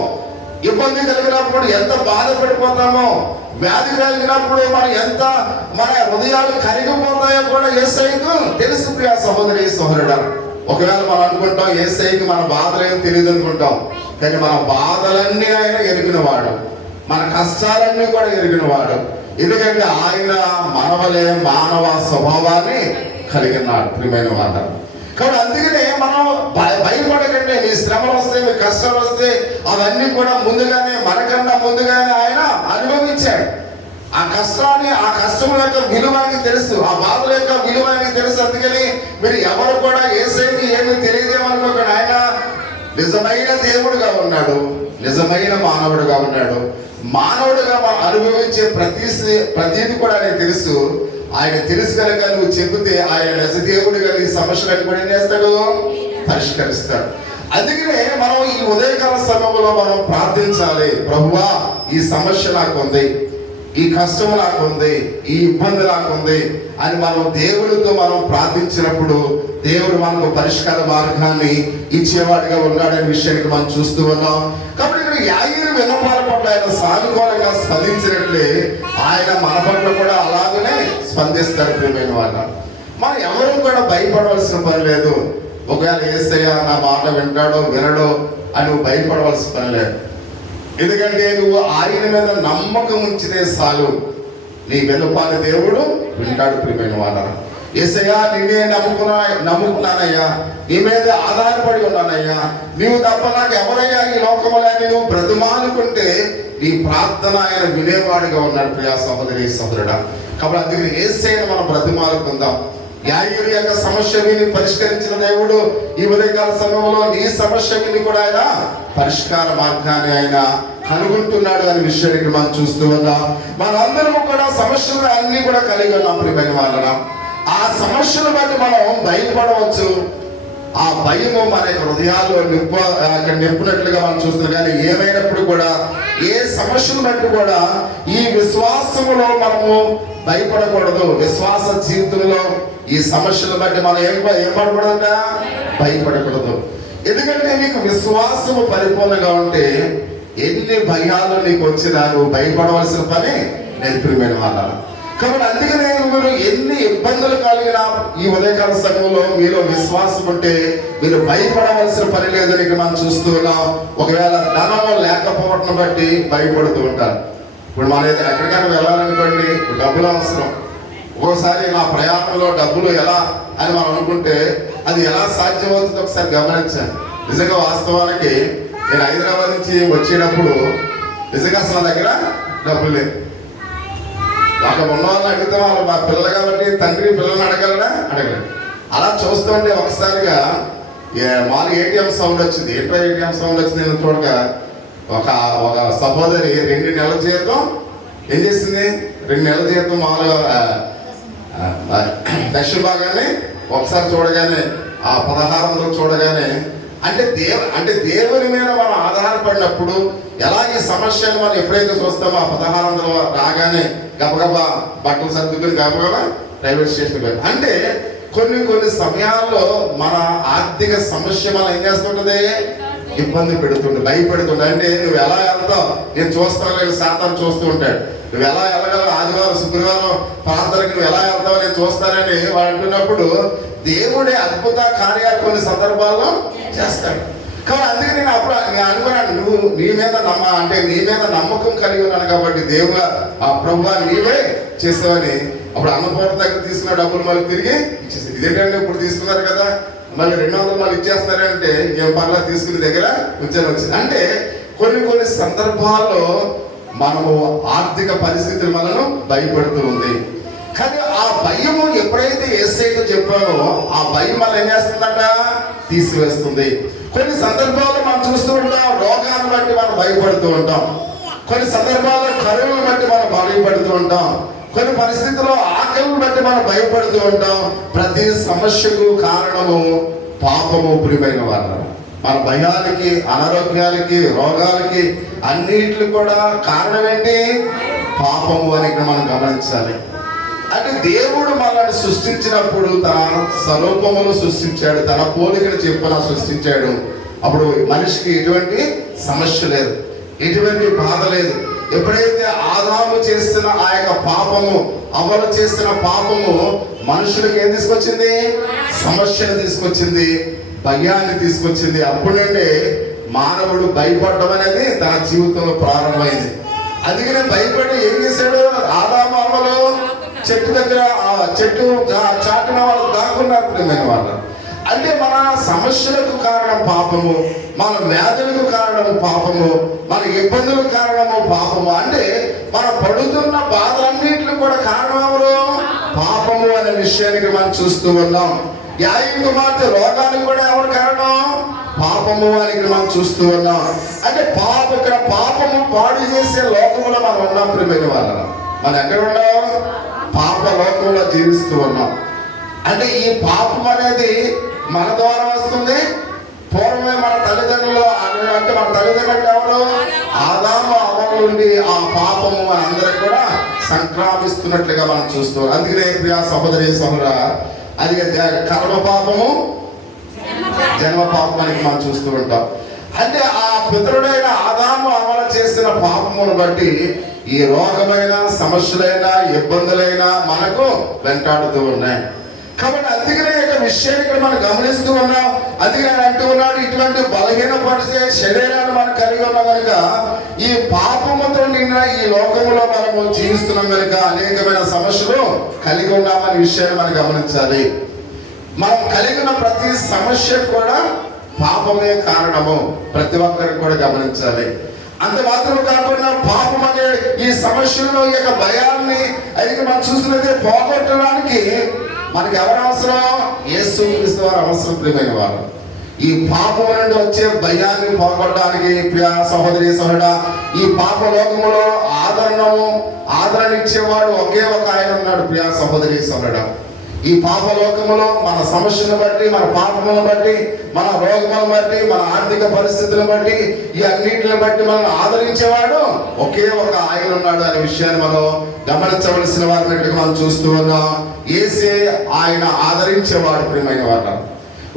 ఇబ్బంది కలిగినప్పుడు ఎంత బాధపడిపోతామో, వ్యాధి కలిగినప్పుడు మన హృదయాలు కరిగిపోతాయో కూడా యేసయ్యకు తెలుసు ప్రియా సహోదరి సహోదరుడా. ఒకవేళ మనం అనుకుంటాం యేసయ్యకి మన బాధలు ఏం తెలియదు అనుకుంటాం, కానీ మన బాధలన్నీ ఆయన ఎరిగినవాడు, మన కష్టాలన్నీ కూడా ఎరిగినవాడు. ఎందుకంటే ఆయన మనవలే మానవ స్వభావాన్ని కలిగినాడు ప్రియమైన వాడు. కాబట్టి అందుకనే మనం భయపడకండి. మీ శ్రమలు వస్తే, మీ కష్టాలు వస్తే అవన్నీ కూడా ముందుగానే, మనకన్నా ముందుగానే ఆయన అనుభవించాడు. ఆ కష్టాన్ని, ఆ కష్టం యొక్క విలువని తెలుసు, ఆ బాధల యొక్క విలువని తెలుసు. అందుకని మీరు ఎవరు కూడా యేసయ్యకి ఏమీ తెలియదేమనుకోకండి. ఆయన నిజమైన దేవుడుగా ఉన్నాడు, నిజమైన మానవుడుగా ఉన్నాడు. మానవుడిగా మనం అనుభవించే ప్రతిది కూడా ఆయన తెలుసు. ఆయన తెలుసు కనుక నువ్వు చెబితే ఆయన నిజదేవుడిగా నీ సమస్యలను కూడా ఏం చేస్తాడు? పరిష్కరిస్తాడు. అందుకనే మనం ఈ ఉదయకాల సమయంలో మనం ప్రార్థించాలి. ప్రభువా, ఈ సమస్య నాకు ఉంది, ఈ కష్టం నాకు ఉంది, ఈ ఇబ్బంది నాకు ఉంది అని మనం దేవుడితో మనం ప్రార్థించినప్పుడు దేవుడు మనకు పరిష్కార మార్గాన్ని ఇచ్చేవాడిగా ఉన్నాడనే విషయానికి మనం చూస్తూ ఉన్నాం. కాబట్టి ఇక్కడ యాయీరు విన్నపాల పట్ల ఆయన సానుకూలంగా స్పందించినట్లే ఆయన మన పట్ల కూడా అలాగనే స్పందిస్తారు. ప్రియమైన వాళ్ళ, మనం ఎవరు కూడా భయపడవలసిన పని లేదు. ఒకవేళ యేసయ్య నా మాట వింటాడో వినడో అని నువ్వు భయపడవలసిన పని లేదు. ఎందుకంటే నువ్వు ఆయన మీద నమ్మకం ఉంచితే చాలు, నీ విన్నపాన్ని దేవుడు వింటాడు. ప్రియమైన వాళ్ళ, యేసయ్య నిన్నే నమ్ముకున్నానయ్యా, నీ మీద ఆధారపడి ఉన్నానయ్యా, నీవు తప్ప నాకు ఎవరయ్యా ఈ లోకంలో అని నువ్వు బ్రతిమాలుకుంటే నీ ప్రార్థన ఆయన వినేవాడిగా ఉన్నాడు. ప్రియా సహోదరి సహోదరుడా, కాబట్టి అందుకని యేసయ్యను మనం బ్రతిమాలుకుందాం. యాయీరు యొక్క సమస్య విని పరిష్కరించిన దేవుడు ఈ ఉదయకాల సమయంలో నీ సమస్య విని కూడా ఆయన పరిష్కార మార్గాన్ని ఆయన కనుగొంటున్నాడు అనే విషయానికి మనం చూస్తూ ఉన్నాం. మనందరం కూడా సమస్యలు అన్ని కూడా కలిగి ఉన్నాం. ప్రియమైన వాళ్ళం, ఆ సమస్యను బట్టి మనం భయపడవచ్చు. ఆ భయము మన హృదయాల్లో నింపునట్లుగా మనం చూస్తున్నాం. కానీ ఏమైనప్పుడు కూడా ఏ సమస్యను బట్టి కూడా ఈ విశ్వాసములో మనము భయపడకూడదు. విశ్వాస జీవితంలో ఈ సమస్యలు బట్టి మనం ఏం పడకూడదు, భయపడకూడదు. ఎందుకంటే నీకు విశ్వాసము పరిపూర్ణంగా ఉంటే ఎన్ని భయాలు నీకు వచ్చినా నువ్వు భయపడవలసిన పని నేర్పిమైన వాళ్ళ. కాబట్టి అందుకనే మీరు ఎన్ని ఇబ్బందులు కలిగినా ఈ ఉదయకాల సమయంలో మీలో విశ్వాసం ఉంటే మీరు భయపడవలసిన పని లేదని మనం చూస్తూ ఉన్నాం. ఒకవేళ ధనము లేకపోవడం బట్టి భయపడుతూ ఉంటారు. ఇప్పుడు మన ఎక్కడికైనా వెళ్ళాలనుకోండి, డబ్బులు అవసరం. ఒక్కోసారి నా ప్రయాణంలో డబ్బులు ఎలా అని మనం అనుకుంటే అది ఎలా సాధ్యమవుతుందో ఒకసారి గమనించాను. నిజంగా వాస్తవానికి నేను హైదరాబాద్ నుంచి వచ్చేటప్పుడు నిజంగా అసలు దగ్గర డబ్బులు లేదు. అక్కడ ఉన్న వాళ్ళని అడిగితే వాళ్ళు మా పిల్లలు కాబట్టి తండ్రి పిల్లల్ని అడగలడా, అడగలేదు. అలా చూస్తుంటే ఒకసారిగా మాకు ఏటీఎం సౌండ్ వచ్చింది. ఏంటో ఏటీఎం సౌండ్ వచ్చింది నేను చూడగా ఒక సహోదరి 2 నెలల జీతం ఏం చేసింది, 2 నెలల జీతం మామూలుగా దక్షిణ భాగాన్ని ఒకసారి చూడగానే ఆ 1600 చూడగానే అంటే దేవుని మీద మనం ఆధారపడినప్పుడు ఎలా ఈ సమస్యను మనం ఎప్పుడైతే చూస్తామో ఆ 1600 రాగానే గబగబా బట్టలు సర్దుకుని గబగబా రైల్వే స్టేషన్ వెళ్ళి అంటే కొన్ని సమయాల్లో మన ఆర్థిక సమస్య మనం ఏం చేస్తుంటది, ఇబ్బంది పెడుతుండే, భయపెడుతుండే. అంటే నువ్వు ఎలా వెళ్తావు, నేను చూస్తాను, శాతం చూస్తూ ఉంటాడు. నువ్వు ఎలా వెళ్ళగలవు, ఆదివారం శుక్రవారం ప్రార్థనకి నువ్వు ఎలా వెళ్తావు నేను చూస్తానని వాడు అంటున్నప్పుడు దేవుడే అద్భుత కార్యాలు కొన్ని సందర్భాల్లో చేస్తాడు. కాబట్టి అందుకే నేను అనుకున్నాను, నువ్వు నీ మీద నమ్మకం కలిగి ఉన్నాను కాబట్టి దేవుడు ఆ ప్రభువా నీవే చేస్తావని. అప్పుడు అన్నపూర్ణ దగ్గర తీసుకున్న డబ్బులు మళ్ళీ తిరిగి ఇచ్చేసి, ఇదేంటంటే ఇప్పుడు తీసుకున్నారు కదా మళ్ళీ 200 మళ్ళీ ఇచ్చేస్తారంటే ఏం పర్లా తీసుకుని దగ్గర ఉంచాను వచ్చింది. అంటే కొన్ని సందర్భాల్లో మనము ఆర్థిక పరిస్థితులు మనను భయపడుతూ ఉంది. కానీ ఆ భయము ఎప్పుడైతే యేసయ్యతో చెప్పామో ఆ భయం మనం ఏం చేస్తుందంట, తీసివేస్తుంది. కొన్ని సందర్భాల్లో మనం చూస్తూ ఉంటాం, రోగాన్ని బట్టి మనం భయపడుతూ ఉంటాం. కొన్ని సందర్భాల్లో కరువును బట్టి మనం భయపడుతూ ఉంటాం. కొన్ని పరిస్థితుల్లో ఆకలిని బట్టి మనం భయపడుతూ ఉంటాం. ప్రతి సమస్యకు కారణము పాపము. ప్రియమైన వాళ్ళ, మన భయాలకి, అనారోగ్యాలకి, రోగాలకి అన్నిటికి కూడా కారణం ఏంటి, పాపము అని మనం గమనించాలి. అంటే దేవుడు మనల్ని సృష్టించినప్పుడు తన స్వరూపమును సృష్టించాడు, తన పోలికను చెప్పున సృష్టించాడు. అప్పుడు మనిషికి ఎటువంటి సమస్య లేదు, ఎటువంటి బాధ లేదు. ఎప్పుడైతే ఆదాము చేసిన ఆ యొక్క పాపము, అవ్వలు చేసిన పాపము మనుషులకు ఏం తీసుకొచ్చింది, సమస్యను తీసుకొచ్చింది, భయాన్ని తీసుకొచ్చింది. అప్పుడు నుండి మానవుడు భయపడడం అనేది తన జీవితంలో ప్రారంభమైంది. అందుకనే భయపడి ఏం చేశాడు, ఆదాము అవ్వలు చెట్టు దగ్గర చెట్టు చాటున వాళ్ళు దాక్కున్నారు. ప్రియమైన వాళ్ళు, అంటే మన సమస్యలకు కారణం పాపము, మన వ్యాధులకు కారణము పాపము, మన ఇబ్బందులకు కారణము పాపము. అంటే మనం పడుతున్న బాధలన్నింటికి కూడా కారణం ఎవరు, పాపము అనే విషయానికి మనం చూస్తూ ఉన్నాం. యాయీరు కుమార్తె రోగానికి కూడా ఎవరు కారణం, పాపము అని ఇక్కడ మనం చూస్తూ ఉన్నాం. అంటే ఇక్కడ పాపము పాడు చేసే లోకంలో మనం ఉన్నాం ప్రియమైన వాళ్ళం. మనం ఎక్కడ ఉన్నాం? పాప లోకంలో జీవిస్తూ ఉన్నాం. అంటే ఈ పాపం అనేది మన ద్వారా వస్తుంది. పూర్వమే మన తల్లిదండ్రులు అంటే మన తల్లిదండ్రులు ఎవరు? ఆదాము అవ్వ నుండి ఆ పాపము మన అందరికి కూడా సంక్రమిస్తున్నట్లుగా మనం చూస్తూ. అందుకనే ప్రియా సహోదరి సహోదరా, అది కర్మ పాపము జన్మ పాపం అని మనం చూస్తూ ఉంటాం. అంటే ఆ పితరుడైన ఆదాము అమలు చేసిన పాపమును బట్టి ఈ రోగమైన సమస్యలైన ఇబ్బందులైన మనకు వెంటాడుతూ ఉన్నాయి. కాబట్టి అందుకనే యొక్క విషయాన్ని ఇక్కడ మనం గమనిస్తూ ఉన్నాం. అందుకనే ఆయన అంటూ ఉన్నాడు, ఇటువంటి బలహీనపరిచే శరీరాన్ని మనం కలిగి ఉన్నాం కనుక, ఈ పాపముతో నిన్న ఈ లోకంలో మనము జీవిస్తున్నాం కనుక అనేకమైన సమస్యలు కలిగి ఉన్నామనే విషయాన్ని మనం గమనించాలి. మనం కలిగిన ప్రతి సమస్య కూడా పాపమే కారణము, ప్రతి ఒక్కరికి కూడా గమనించాలి. అంత మాత్రం కాకుండా పాపం అనే ఈ సమస్యలను ఈ యొక్క భయాన్ని అయితే మనం చూసినట్టే పోగొట్టడానికి మనకి ఎవరు అవసరం? యేసుక్రీస్తు వారు అవసరం ప్రియమైన వారు. ఈ పాపం నుండి వచ్చే భయాన్ని పోగొట్టడానికి ప్రియ సహోదరి సహోదరుడా, ఈ పాప లోకములో ఆదరణ ఇచ్చేవాడు ఒకే ఒక ఆయన ఉన్నాడు ప్రియ సహోదరి సహోదరుడా. ఈ పాప లోకములో మన సమస్యను బట్టి, మన పాపములను బట్టి, మన రోగములను బట్టి, మన ఆర్థిక పరిస్థితులను బట్టి, ఈ అన్నింటిని బట్టి మనం ఆదరించేవాడు ఒకే ఒక ఆయన ఉన్నాడు అనే విషయాన్ని మనం గమనించవలసిన వారినట్టుగా మనం చూస్తూ ఉన్నాం. యేసే ఆయన ఆదరించేవాడు ప్రియమైన వారు.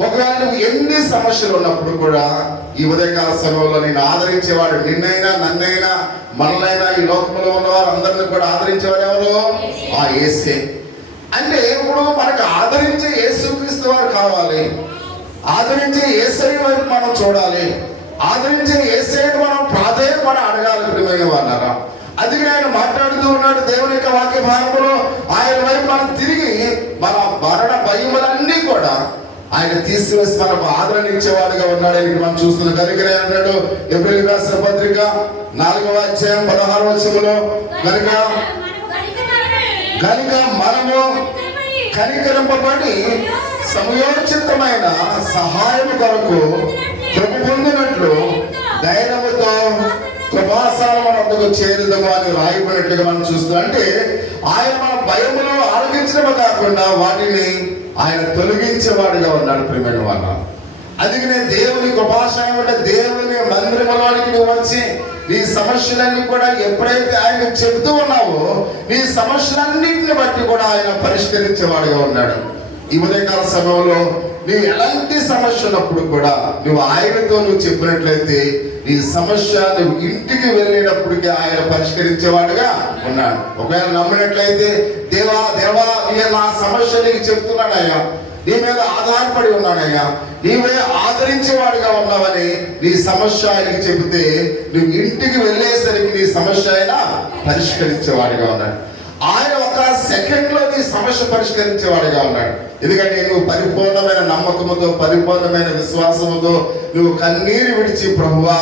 ఒకవేళ నువ్వు ఎన్ని సమస్యలు ఉన్నప్పుడు కూడా ఈ ఉదయకాల సమయంలో నేను ఆదరించేవాడు, నిన్నైనా నన్నైనా మనలైనా ఈ లోకంలో ఉన్న వారందరినీ కూడా ఆదరించేవాడు ఎవరు? ఆ యేసే. అంటే ఇప్పుడు మనకు ఆదరించే యేసుక్రీస్తు వారు కావాలి. ఆదరించే యేసయ్య వైపు మనం చూడాలి. ఆదరించే యేసయ్యను మనం ప్రాధేయపడి అడగాలి ప్రియమైన వాళ్ళారా. అందుకని ఆయన మాట్లాడుతూ ఉన్నాడు దేవుని యొక్క వాక్య భాగంలో, ఆయన వైపు మనం తిరిగి మన మరణ భయములన్నీ కూడా ఆయన తీసివేసి మనకు ఆదరణ ఇచ్చేవాడుగా ఉన్నాడని మనం చూస్తున్నాం. కనుక అన్నాడు ఎబ్రిల్ రాసిన పత్రిక 4వ అధ్యాయం 16వ వచనంలో, కనుక మనము కనికరింపబడి సమయోచితమైన సహాయం కొరకు కృప పొందినట్లు ధైర్యముతో కృపాసనమునకు చేరుదము అని రాయబడినట్లుగా మనం చూస్తున్నాం. అంటే ఆయన మన భయములో ఆలోచించడమే కాకుండా వాటిని ఆయన తొలగించేవాడుగా ఉన్నాడు ప్రియమైన వాళ్ళ. అందుకనే దేవుని కృపాసనం అంటే దేవుని మందిరంలోనికి నువ్వు వచ్చి నీ సమస్యలన్నీ కూడా ఎప్పుడైతే ఆయన చెబుతూ ఉన్నావో నీ సమస్యలన్నింటిని బట్టి కూడా ఆయన పరిష్కరించేవాడుగా ఉన్నాడు. ఈ ఉదయకాల సమయంలో నీవు ఎలాంటి సమస్య ఉన్నప్పుడు కూడా నువ్వు ఆయనతో నువ్వు చెప్పినట్లయితే నీ సమస్య నువ్వు ఇంటికి వెళ్ళినప్పటికీ ఆయన పరిష్కరించేవాడుగా ఉన్నాడు. ఒకవేళ నమ్మినట్లయితే దేవా దేవా నా సమస్య నీకు చెప్తున్నాడయ్యా, నీ మీద ఆధారపడి ఉన్నాడయ్యా, నీవే ఆదరించేవాడుగా ఉన్నావని నీ సమస్య ఆయనకి చెబితే నువ్వు ఇంటికి వెళ్ళేసరికి నీ సమస్య ఆయన పరిష్కరించేవాడుగా ఉన్నాడు. ఆయన ఒక సెకండ్ లో నీ సమస్య పరిష్కరించేవాడుగా ఉన్నాడు. ఎందుకంటే నువ్వు పరిపూర్ణమైన నమ్మకముతో, పరిపూర్ణమైన విశ్వాసముతో నువ్వు కన్నీరు విడిచి ప్రభువా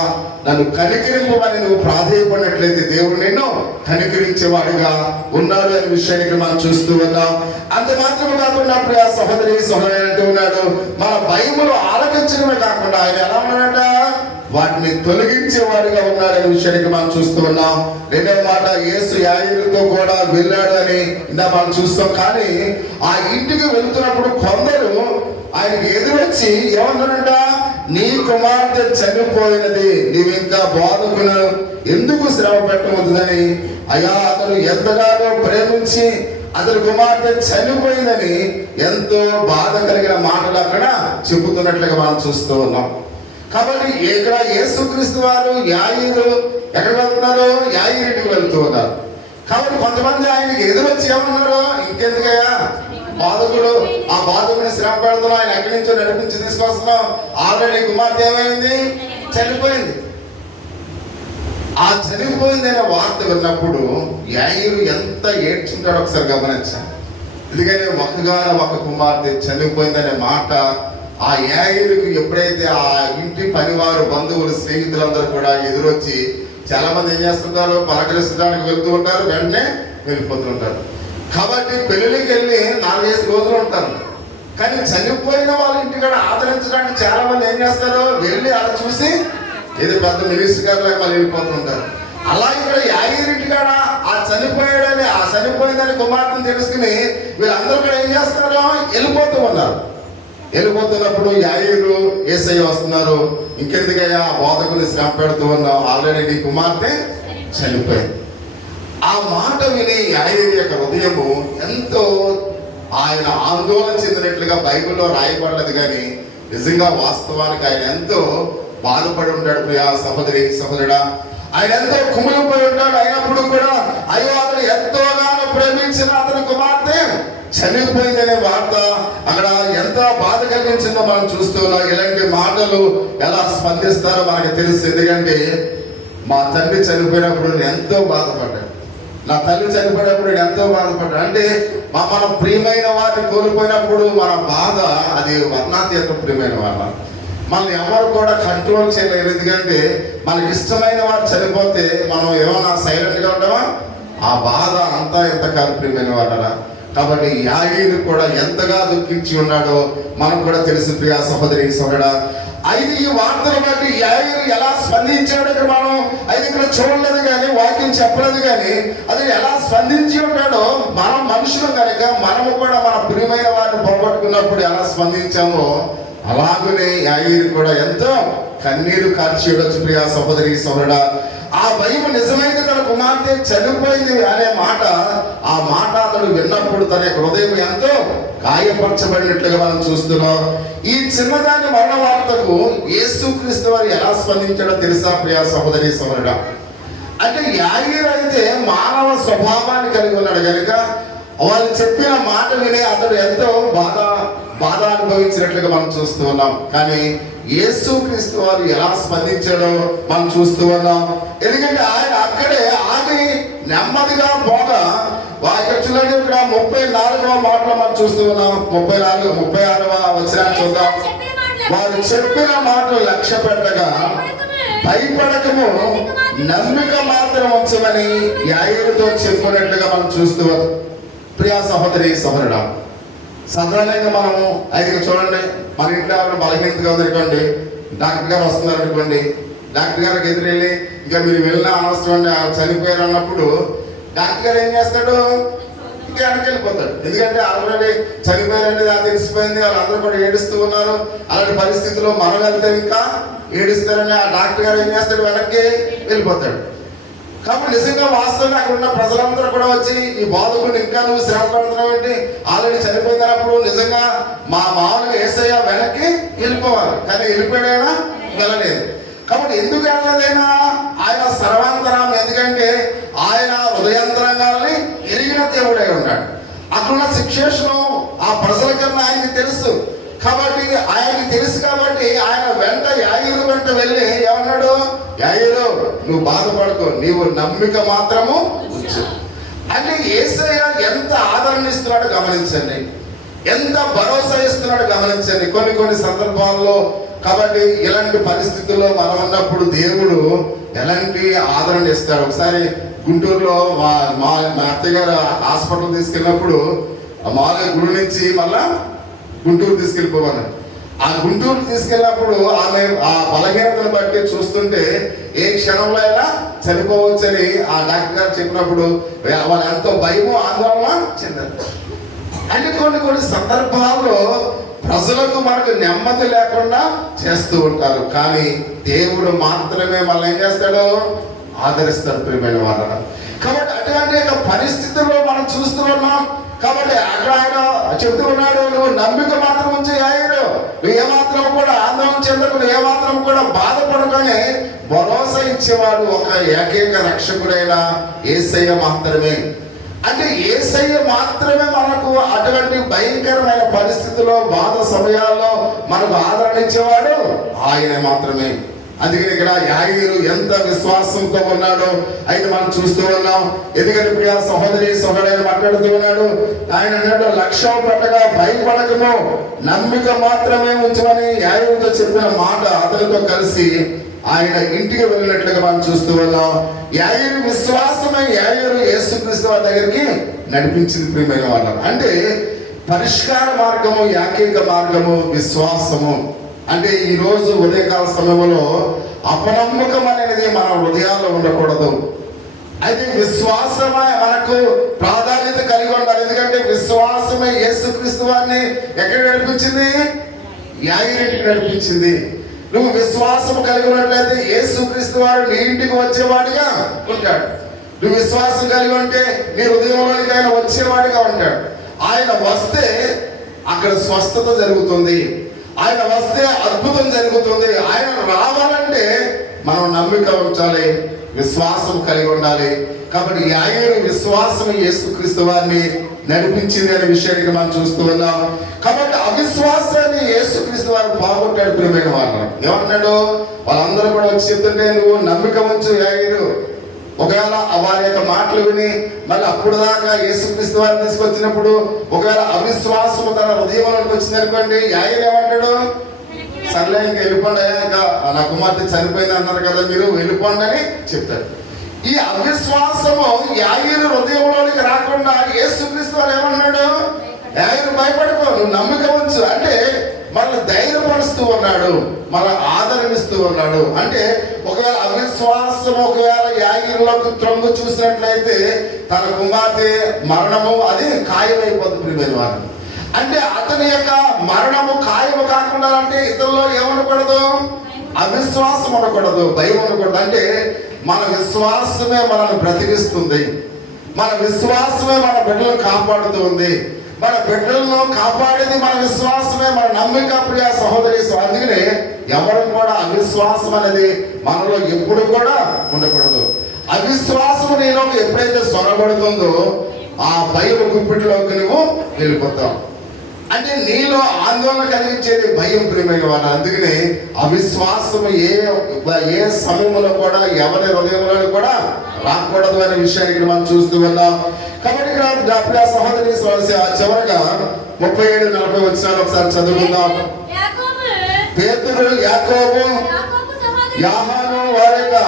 నన్ను కనికరింపమని నువ్వు ప్రాధేయపడినట్లయితే దేవుడు నిన్ను కనికరించేవాడుగా ఉన్నాడు అనే విషయానికి మనం చూస్తూ ఉన్నాం. అంత మాత్రమే కాకుండా ప్రియ సహోదరి సహోదరుడు అంటూ ఉన్నాడు, మన భయములు ఆలకించడమే కాకుండా ఆయన ఎలా ఉన్నాడట, వాటిని తొలగించేవాడుగా ఉన్నాడనే విషయానికి మనం చూస్తూ ఉన్నాం. రెండవ మాట, యేసు యాయీరుతో కూడా వెళ్ళాడు అని ఇందా మనం చూస్తాం. కానీ ఆ ఇంటికి వెళ్తున్నప్పుడు కొందరు ఆయనకి ఎదురొచ్చి ఏమన్నారంట, నీ కుమార్తె చనిపోయినది, నీవు ఇంకా బోధకును ఎందుకు శ్రమ పెట్టవద్దని, అయ్యా అతను ఎంతగానో ప్రేమించి అతని కుమార్తె చనిపోయిందని ఎంతో బాధ కలిగిన మాటలు అక్కడ చెబుతున్నట్లుగా మనం చూస్తూ ఉన్నాం. కాబట్టి ఇక్కడ యేసుక్రీస్తు వారు యాయీరు ఎక్కడ వెళ్తున్నారు? యాయీరుడికి వెళ్తూ ఉన్నారు. కాబట్టి కొంతమంది ఆయనకి ఎదురొచ్చి ఏమన్నారు, ఇంకెందుకయ్యా బాధకుడు, ఆ బాధకుని శ్రమ పెడుతున్నాం, ఆయన ఎక్కడి నుంచో నడిపించి తీసుకొస్తున్నాం, ఆల్రెడీ కుమార్తె ఏమైంది, చనిపోయింది. ఆ చనిపోయిందనే వార్త విన్నప్పుడు యాయీరు ఎంత ఏడ్చుంటాడో ఒకసారి గమనించాను. ఎందుకంటే ఒక కుమార్తె చనిపోయిందనే మాట ఆ యాయీరుకి ఎప్పుడైతే ఆ ఇంటి పనివారు, బంధువులు, స్నేహితులందరూ కూడా ఎదురొచ్చి చాలా మంది ఏం చేస్తుంటారు, పలకరించడానికి వెళ్తూ ఉంటారు, వెంటనే వెళ్ళిపోతుంటారు. కాబట్టి పెళ్లికి వెళ్ళి 4-5 రోజులు ఉంటారు. కానీ చనిపోయిన వాళ్ళ ఇంటికాడ ఆదరించడానికి చాలా మంది ఏం చేస్తారు, వెళ్ళి అలా చూసి ఇది పెద్ద మినిస్టర్ గారు మళ్ళీ వెళ్ళిపోతుంటారు. అలా ఇక్కడ యాగిరింటికాడ ఆ చనిపోయాడని, ఆ చనిపోయిందని కుమార్తెను తెలుసుకుని వీళ్ళందరూ కూడా ఏం చేస్తారు, వెళ్ళిపోతూ ఉన్నారు. వెళ్ళిపోతున్నప్పుడు యాయిరు యేసయ్య వస్తున్నారు. ఇంకెందుకయ్యా బోధకుని శ్రమ పెడుతూ ఉన్నావు, ఆల్రెడీ నీ కుమార్తె చనిపోయింది. ఆ మాట విని యాయిరు యొక్క హృదయము ఎంతో ఆయన ఆందోళన చెందినట్లుగా బైబిల్లో రాయబడలేదు, కానీ నిజంగా వాస్తవానికి ఆయన ఎంతో బాధపడి ఉంటాడు. ప్రియా సహోదరి సహోదరుడా, ఆయన ఎంతో కుమిలిపోయి ఉంటాడు. అయినప్పుడు కూడా అయ్యో అతను ఎంతోగానో ప్రేమించిన అతని కుమార్తె చనిపోయిందనే వార్త అక్కడ ఎంత బాధ కలిగించిందో మనం చూస్తున్నాం. ఇలాంటి మాటలు ఎలా స్పందిస్తారో మనకు తెలుసు. ఎందుకంటే మా తండ్రి చనిపోయినప్పుడు నేను ఎంతో బాధపడ్డాను, నా తల్లి చనిపోయినప్పుడు నేను ఎంతో బాధపడ్డాను. అంటే మన ప్రియమైన వారిని కోల్పోయినప్పుడు మన బాధ అది వర్ణాతీతం. ప్రియమైన వాళ్ళ మనల్ని ఎవరు కూడా కంట్రోల్ చేయలేరు. ఎందుకంటే మనకి ఇష్టమైన వారు చనిపోతే మనం ఏమన్నా సైలెంట్గా ఉంటామా, ఆ బాధ అంతా ఎంత కాదు ప్రియమైన వాళ్ళ. కాబట్టి యాగీరు కూడా ఎంతగా దుఃఖించి ఉన్నాడో మనకు కూడా తెలుసు ప్రియా సహోదరి సోదరుడా. అయితే ఈ వార్తలు బట్టి యాగీరు ఎలా స్పందించాడు ఇక్కడ మనం అయితే ఇక్కడ చూడలేదు, కానీ వాక్యం చెప్పలేదు, కానీ అది ఎలా స్పందించి ఉంటాడో మనం మనుషులు కనుక మనము కూడా మన ప్రియమైన వారిని పోగొట్టుకున్నప్పుడు ఎలా స్పందించామో అలాగనే యాగీరు కూడా ఎంతో కన్నీరు కార్చి ఉండొచ్చు ప్రియా సహోదరి సోదరుడా. ఆ భయం నిజమైతే తన కుమార్తె చనిపోయింది అనే మాట, ఆ మాట అతడు విన్నప్పుడు తన హృదయం ఎంతో గాయపరచబడినట్లుగా మనం చూస్తున్నాం. ఈ చిన్నదాని మరణ వార్తకు యేసుక్రీస్తు వారు ఎలా స్పందించాడో తెలుసా ప్రియా సహోదరి సోదరుడా. అంటే యాగీరు అయితే మానవ స్వభావాన్ని కలిగి ఉన్నాడు కనుక వాళ్ళు చెప్పిన మాట విని అతడు ఎంతో బాధ అనుభవించినట్లుగా మనం చూస్తూ ఉన్నాం. కానీ యేసుక్రీస్తు వారు ఎలా స్పందించాడో మనం చూస్తూ ఉన్నాం. ఎందుకంటే ఆయన అక్కడే ఆగి నెమ్మదిగా పోగా ఇక్కడ చూడండి, ఇక్కడ 34వ మాటలో మనం చూస్తూ ఉన్నాం. 36వ వచనాన్ని చూద్దాం. వారు చెప్పిన మాటలు లక్ష్య పెట్టగా భయపడకము నమ్మిక మాత్రం ఉంచమని యాయిరుతో చెప్పినట్లుగా మనం చూస్తూ ఉన్నాం. ప్రియా సహోదరి సహోదరుడా, సాధారణంగా మనము అయితే చూడండి, మన ఇంట్లో ఎవరైనా బలహీనతగా ఉందనుకోండి, డాక్టర్ గారు వస్తున్నారు అనుకోండి, డాక్టర్ గారికి ఎదురెళ్ళి ఇంకా మీరు వెళ్ళినా అవసరం అండి చనిపోయారు అన్నప్పుడు డాక్టర్ గారు ఏం చేస్తాడు, ఇంకా వెనక్కి వెళ్ళిపోతాడు. ఎందుకంటే ఆల్రెడీ చనిపోయారంటే అది తెలిసిపోయింది, వాళ్ళందరూ కూడా ఏడుస్తూ ఉన్నారు. అలాంటి పరిస్థితుల్లో మనం వెళ్తే ఇంకా ఏడుస్తారని ఆ డాక్టర్ గారు ఏం చేస్తాడు, వెనక్కి వెళ్ళిపోతాడు. కాబట్టి నిజంగా వాస్తవంగా అక్కడ ఉన్న ప్రజలందరూ కూడా వచ్చి ఈ బాధకుని ఇంకా నువ్వు శ్రమ పడుతున్నావు ఏంటి, ఆల్రెడీ చనిపోయినప్పుడు నిజంగా మా మామూలుగా యేసయ్య వెనక్కి వెళ్ళిపోవాలి, కానీ వెళ్ళిపోయాడైనా వెళ్ళలేదు. కాబట్టి ఎందుకు వెళ్ళలేదైనా ఆయన సర్వాంతరం, ఎందుకంటే ఆయన హృదయాంతరంగాల్ని ఎరిగిన దేవుడై ఉన్నాడు. అక్కడున్న సిచ్యువేషన్ ఆ ప్రజల కన్నా ఆయనకి తెలుసు. కాబట్టి ఆయనకి తెలుసు కాబట్టి ఆయన వెంట యాయిరు వెంట వెళ్ళి ఏమన్నాడు, యాయిరు నువ్వు బాధపడకు, నీవు నమ్మిక మాత్రము ఉంచు. అంటే యేసయ్య ఎంత ఆదరణ ఇస్తున్నాడు గమనించండి, ఎంత భరోసా ఇస్తున్నాడు గమనించండి. కొన్ని సందర్భాల్లో కాబట్టి ఇలాంటి పరిస్థితుల్లో మనం ఉన్నప్పుడు దేవుడు ఎలాంటి ఆదరణ ఇస్తాడు. ఒకసారి గుంటూరులో మా అత్తయ్య గారు హాస్పిటల్ తీసుకెళ్ళినప్పుడు మామూలుగా గుడి నుంచి మళ్ళా గుంటూరు తీసుకెళ్ళిపోవాలి. ఆ గుంటూరు తీసుకెళ్ళినప్పుడు ఆమె ఆ బలహీనతను బట్టి చూస్తుంటే ఏ క్షణంలో అయినా చనిపోవచ్చని ఆ డాక్టర్ గారు చెప్పినప్పుడు వాళ్ళు ఎంతో భయము ఆందోళన చెందారు. అంటే కొన్ని సందర్భాల్లో ప్రజలకు మనకు నెమ్మది లేకుండా చేస్తూ ఉంటారు, కానీ దేవుడు మాత్రమే మనల్ని ఏం చేస్తాడు, ఆదరిస్తాడు ప్రియమైన వాళ్ళ. కాబట్టి అటువంటి పరిస్థితుల్లో మనం చూస్తూ ఉన్నాం. కాబట్టి అక్కడ ఆయన చెబుతూ ఉన్నాడు, నువ్వు నమ్మిక మాత్రం ఉంచి యాయిరు, నువ్వు ఏమాత్రం కూడా ఆందోళన చెందకు, నువ్వు ఏమాత్రం కూడా బాధపడకని భరోసా ఇచ్చేవాడు ఒక ఏకైక రక్షకుడైన యేసయ్య మాత్రమే. అంటే యేసయ్య మాత్రమే మనకు అటువంటి భయంకరమైన పరిస్థితుల్లో బాధ సమయాల్లో మనకు ఆదరణ ఇచ్చేవాడు ఆయన మాత్రమే. అందుకని ఇక్కడ యాయిరు ఎంత విశ్వాసంతో ఉన్నాడో అయితే మనం చూస్తూ ఉన్నాం. ఎందుకంటే ప్రియా సహోదరి సహోదరుడు మాట్లాడుతూ ఉన్నాడు, ఆయన అన్నాడు లక్ష్యం పెట్టగా భయపడకము నమ్మిక మాత్రమే ఉంచమని యాయిరుతో చెప్పిన మాట అతనితో కలిసి ఆయన ఇంటికి వెళ్ళినట్లుగా మనం చూస్తూ ఉన్నాం. యాయిరు విశ్వాసమే యాయిరు యేసుక్రీస్తు వారి దగ్గరికి నడిపించింది ప్రియమైన వాళ్ళ. అంటే పరిష్కార మార్గము, ఏకైక మార్గము విశ్వాసము. అంటే ఈరోజు ఉదయకాల సమయంలో అపనమ్మకం అనేది మన హృదయాల్లో ఉండకూడదు. అయితే విశ్వాసమే మనకు ప్రాధాన్యత కలిగి ఉండాలి. ఎందుకంటే విశ్వాసమే యేసుక్రీస్తు వారిని ఎక్కడ నడిపించింది? యాయిరింటికి నడిపించింది. నువ్వు విశ్వాసం కలిగి ఉన్నట్లయితే యేసుక్రీస్తు వారు నీ ఇంటికి వచ్చేవాడిగా ఉంటాడు. నువ్వు విశ్వాసం కలిగి ఉంటే నీ హృదయంలోనికి ఆయన వచ్చేవాడిగా ఉంటాడు. ఆయన వస్తే అక్కడ స్వస్థత జరుగుతుంది, ఆయన వస్తే అద్భుతం జరుగుతుంది. ఆయన రావాలంటే మనం నమ్మిక ఉంచాలి, విశ్వాసం కలిగి ఉండాలి. కాబట్టి యాయిరు విశ్వాసం యేసుక్రీస్తు వారిని నడిపించింది అనే విషయానికి మనం చూస్తూ ఉన్నాం. కాబట్టి అవిశ్వాసాన్ని యేసుక్రీస్తు వారు బాగుంటాడు. ప్రియమైన వాళ్ళు ఏమన్నాడు? వాళ్ళందరూ కూడా వచ్చి చెప్తుంటే నువ్వు నమ్మిక ఉంచు యాయిరు. ఒకవేళ వారి యొక్క మాటలు విని మళ్ళీ అప్పుడు దాకా యేసుక్రీస్తు వారిని తీసుకొచ్చినప్పుడు ఒకవేళ అవిశ్వాసము తన హృదయంలోకి వచ్చింది అనుకోండి, యాయిరు ఏమంటాడు? సర్లే ఇంకా వెళ్ళిపోండి, ఇంకా నా కుమార్తె చనిపోయింది అన్నారు కదా, మీరు వెళ్ళిపోండి అని చెప్తారు. ఈ అవిశ్వాసము యాయిరు హృదయంలోనికి రాకుండా యేసుక్రీస్తు వారు ఏమన్నాడు? యాయిరు భయపడిపో, నువ్వు నమ్మిక ఉంచు అంటే మళ్ళీ ధైర్యపరుస్తూ ఉన్నాడు, మళ్ళీ ఆదరణిస్తూ ఉన్నాడు. అంటే ఒకవేళ అవిశ్వాసం ఒకవేళ యాయిరులకు త్రొంగు చూసినట్లయితే తన కుమార్తె మరణము అది ఖాయమైపోతుంది. అంటే అతని యొక్క మరణము ఖాయము కాకుండా అంటే ఇతరులో ఏమనకూడదు? అవిశ్వాసం ఉండకూడదు, భయం ఉండకూడదు. అంటే మన విశ్వాసమే మనల్ని బ్రతికిస్తుంది, మన విశ్వాసమే మన బిడ్డలను కాపాడుతుంది, మన బిడ్డలను కాపాడేది మన విశ్వాసమే, మన నమ్మిక. ప్రియ సహోదరి, అందుకనే ఎవరు కూడా అవిశ్వాసం అనేది మనలో ఎప్పుడు కూడా ఉండకూడదు. అవిశ్వాసం నీలోకి ఎప్పుడైతే సొరబడుతుందో ఆ భయం గుప్పిటిలోకి నువ్వు వెళ్ళిపోతావు. అంటే నీలో ఆందోళన కలిగించేది భయం. ప్రియమైన వారు అందుకనే అవిశ్వాసం ఏ సమయంలో కూడా ఎవరి హృదయంలో కూడా రాకూడదు అనే విషయానికి మనం చూస్తూ ఉన్నాం. కాబట్టి ఇక్కడ ప్రియ సహోదరి చివరగా 37-40 వచనాలు ఒకసారి చదువుకుందాం. పేతురు, యాకోబు, యోహాను వారిగా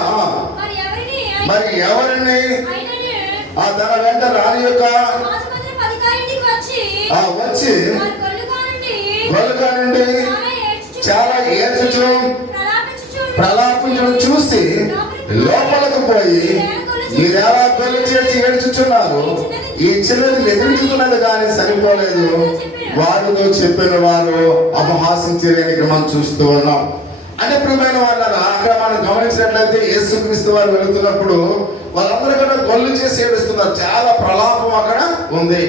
మరి ఎవరిని తన వెంట రాని యొక్క వచ్చి గొల్లుగా నుండి చాలా ఏడ్చుచు ప్రలాపించడం చూసి లోపలకు పోయి మీరెలా గొల్లు చేసి ఏడ్చుచున్నారు, ఈ చిన్నది నిద్రించుతున్నది కానీ సరిపోలేదు వారితో చెప్పిన వారు అపహాసించలేని మనం చూస్తూ ఉన్నాం. అంటే ప్రియమైన వాళ్ళ అక్కడ మనం గమనించినట్లయితే యేసుక్రీస్తు వారు వెళుతున్నప్పుడు వాళ్ళందరూ కూడా గొల్లు చేసి ఏడుస్తున్నారు, చాలా ప్రలాపం అక్కడ ఉంది.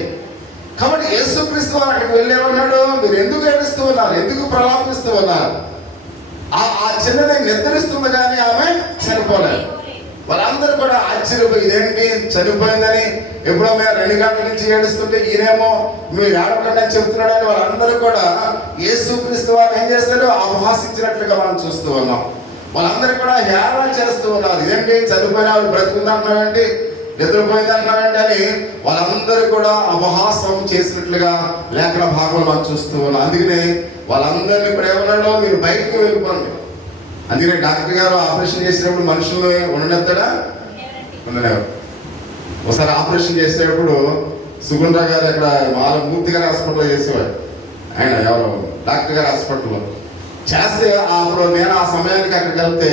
కాబట్టి యేసుక్రీస్తు వారు అక్కడికి వెళ్ళేమన్నాడు? మీరు ఎందుకు ఏడుస్తూ ఉన్నారు, ఎందుకు ప్రలాపిస్తూ ఉన్నారు? ఆ చిన్నది నిద్రిస్తుంది కానీ ఆమె చనిపోలేదు. వాళ్ళందరూ కూడా ఆశ్చర్యపోయి ఇదేంటి చనిపోయిందని, ఎప్పుడో మేము 2 గంటల నుంచి ఏడుస్తుంటే ఈయనేమో మీరు ఏడవకండి అని చెప్తున్నాడని వాళ్ళందరూ కూడా యేసుక్రీస్తు వారు ఏం చేస్తారు? అపహాసించినట్లుగా మనం చూస్తూ ఉన్నాం. వాళ్ళందరూ కూడా హేళన చేస్తూ ఉన్నారు, ఇదేంటి చనిపోయిన వాళ్ళు బ్రతుకుందంటున్నావేంటి, నిద్రపోయిందంటున్నావేంటి అని వాళ్ళందరూ కూడా అపహాసం చేసినట్లుగా లేఖన భాగంలో మనం చూస్తూ ఉన్నాం. అందుకనే వాళ్ళందరినీ కూడా ఏమన్నాడో మీరు బయటకు వెళ్ళిపోండి. అందుకనే డాక్టర్ గారు ఆపరేషన్ చేసినప్పుడు మనుషులు ఉండనెత్తాడా? ఉండలేవు. ఒకసారి ఆపరేషన్ చేసేటప్పుడు సుగుండ్రా గారు అక్కడ మూర్తి గారి హాస్పిటల్లో చేసేవాడు. ఆయన ఎవరు డాక్టర్ గారి హాస్పిటల్లో చేస్తే అప్పుడు నేను ఆ సమయానికి అక్కడికి వెళ్తే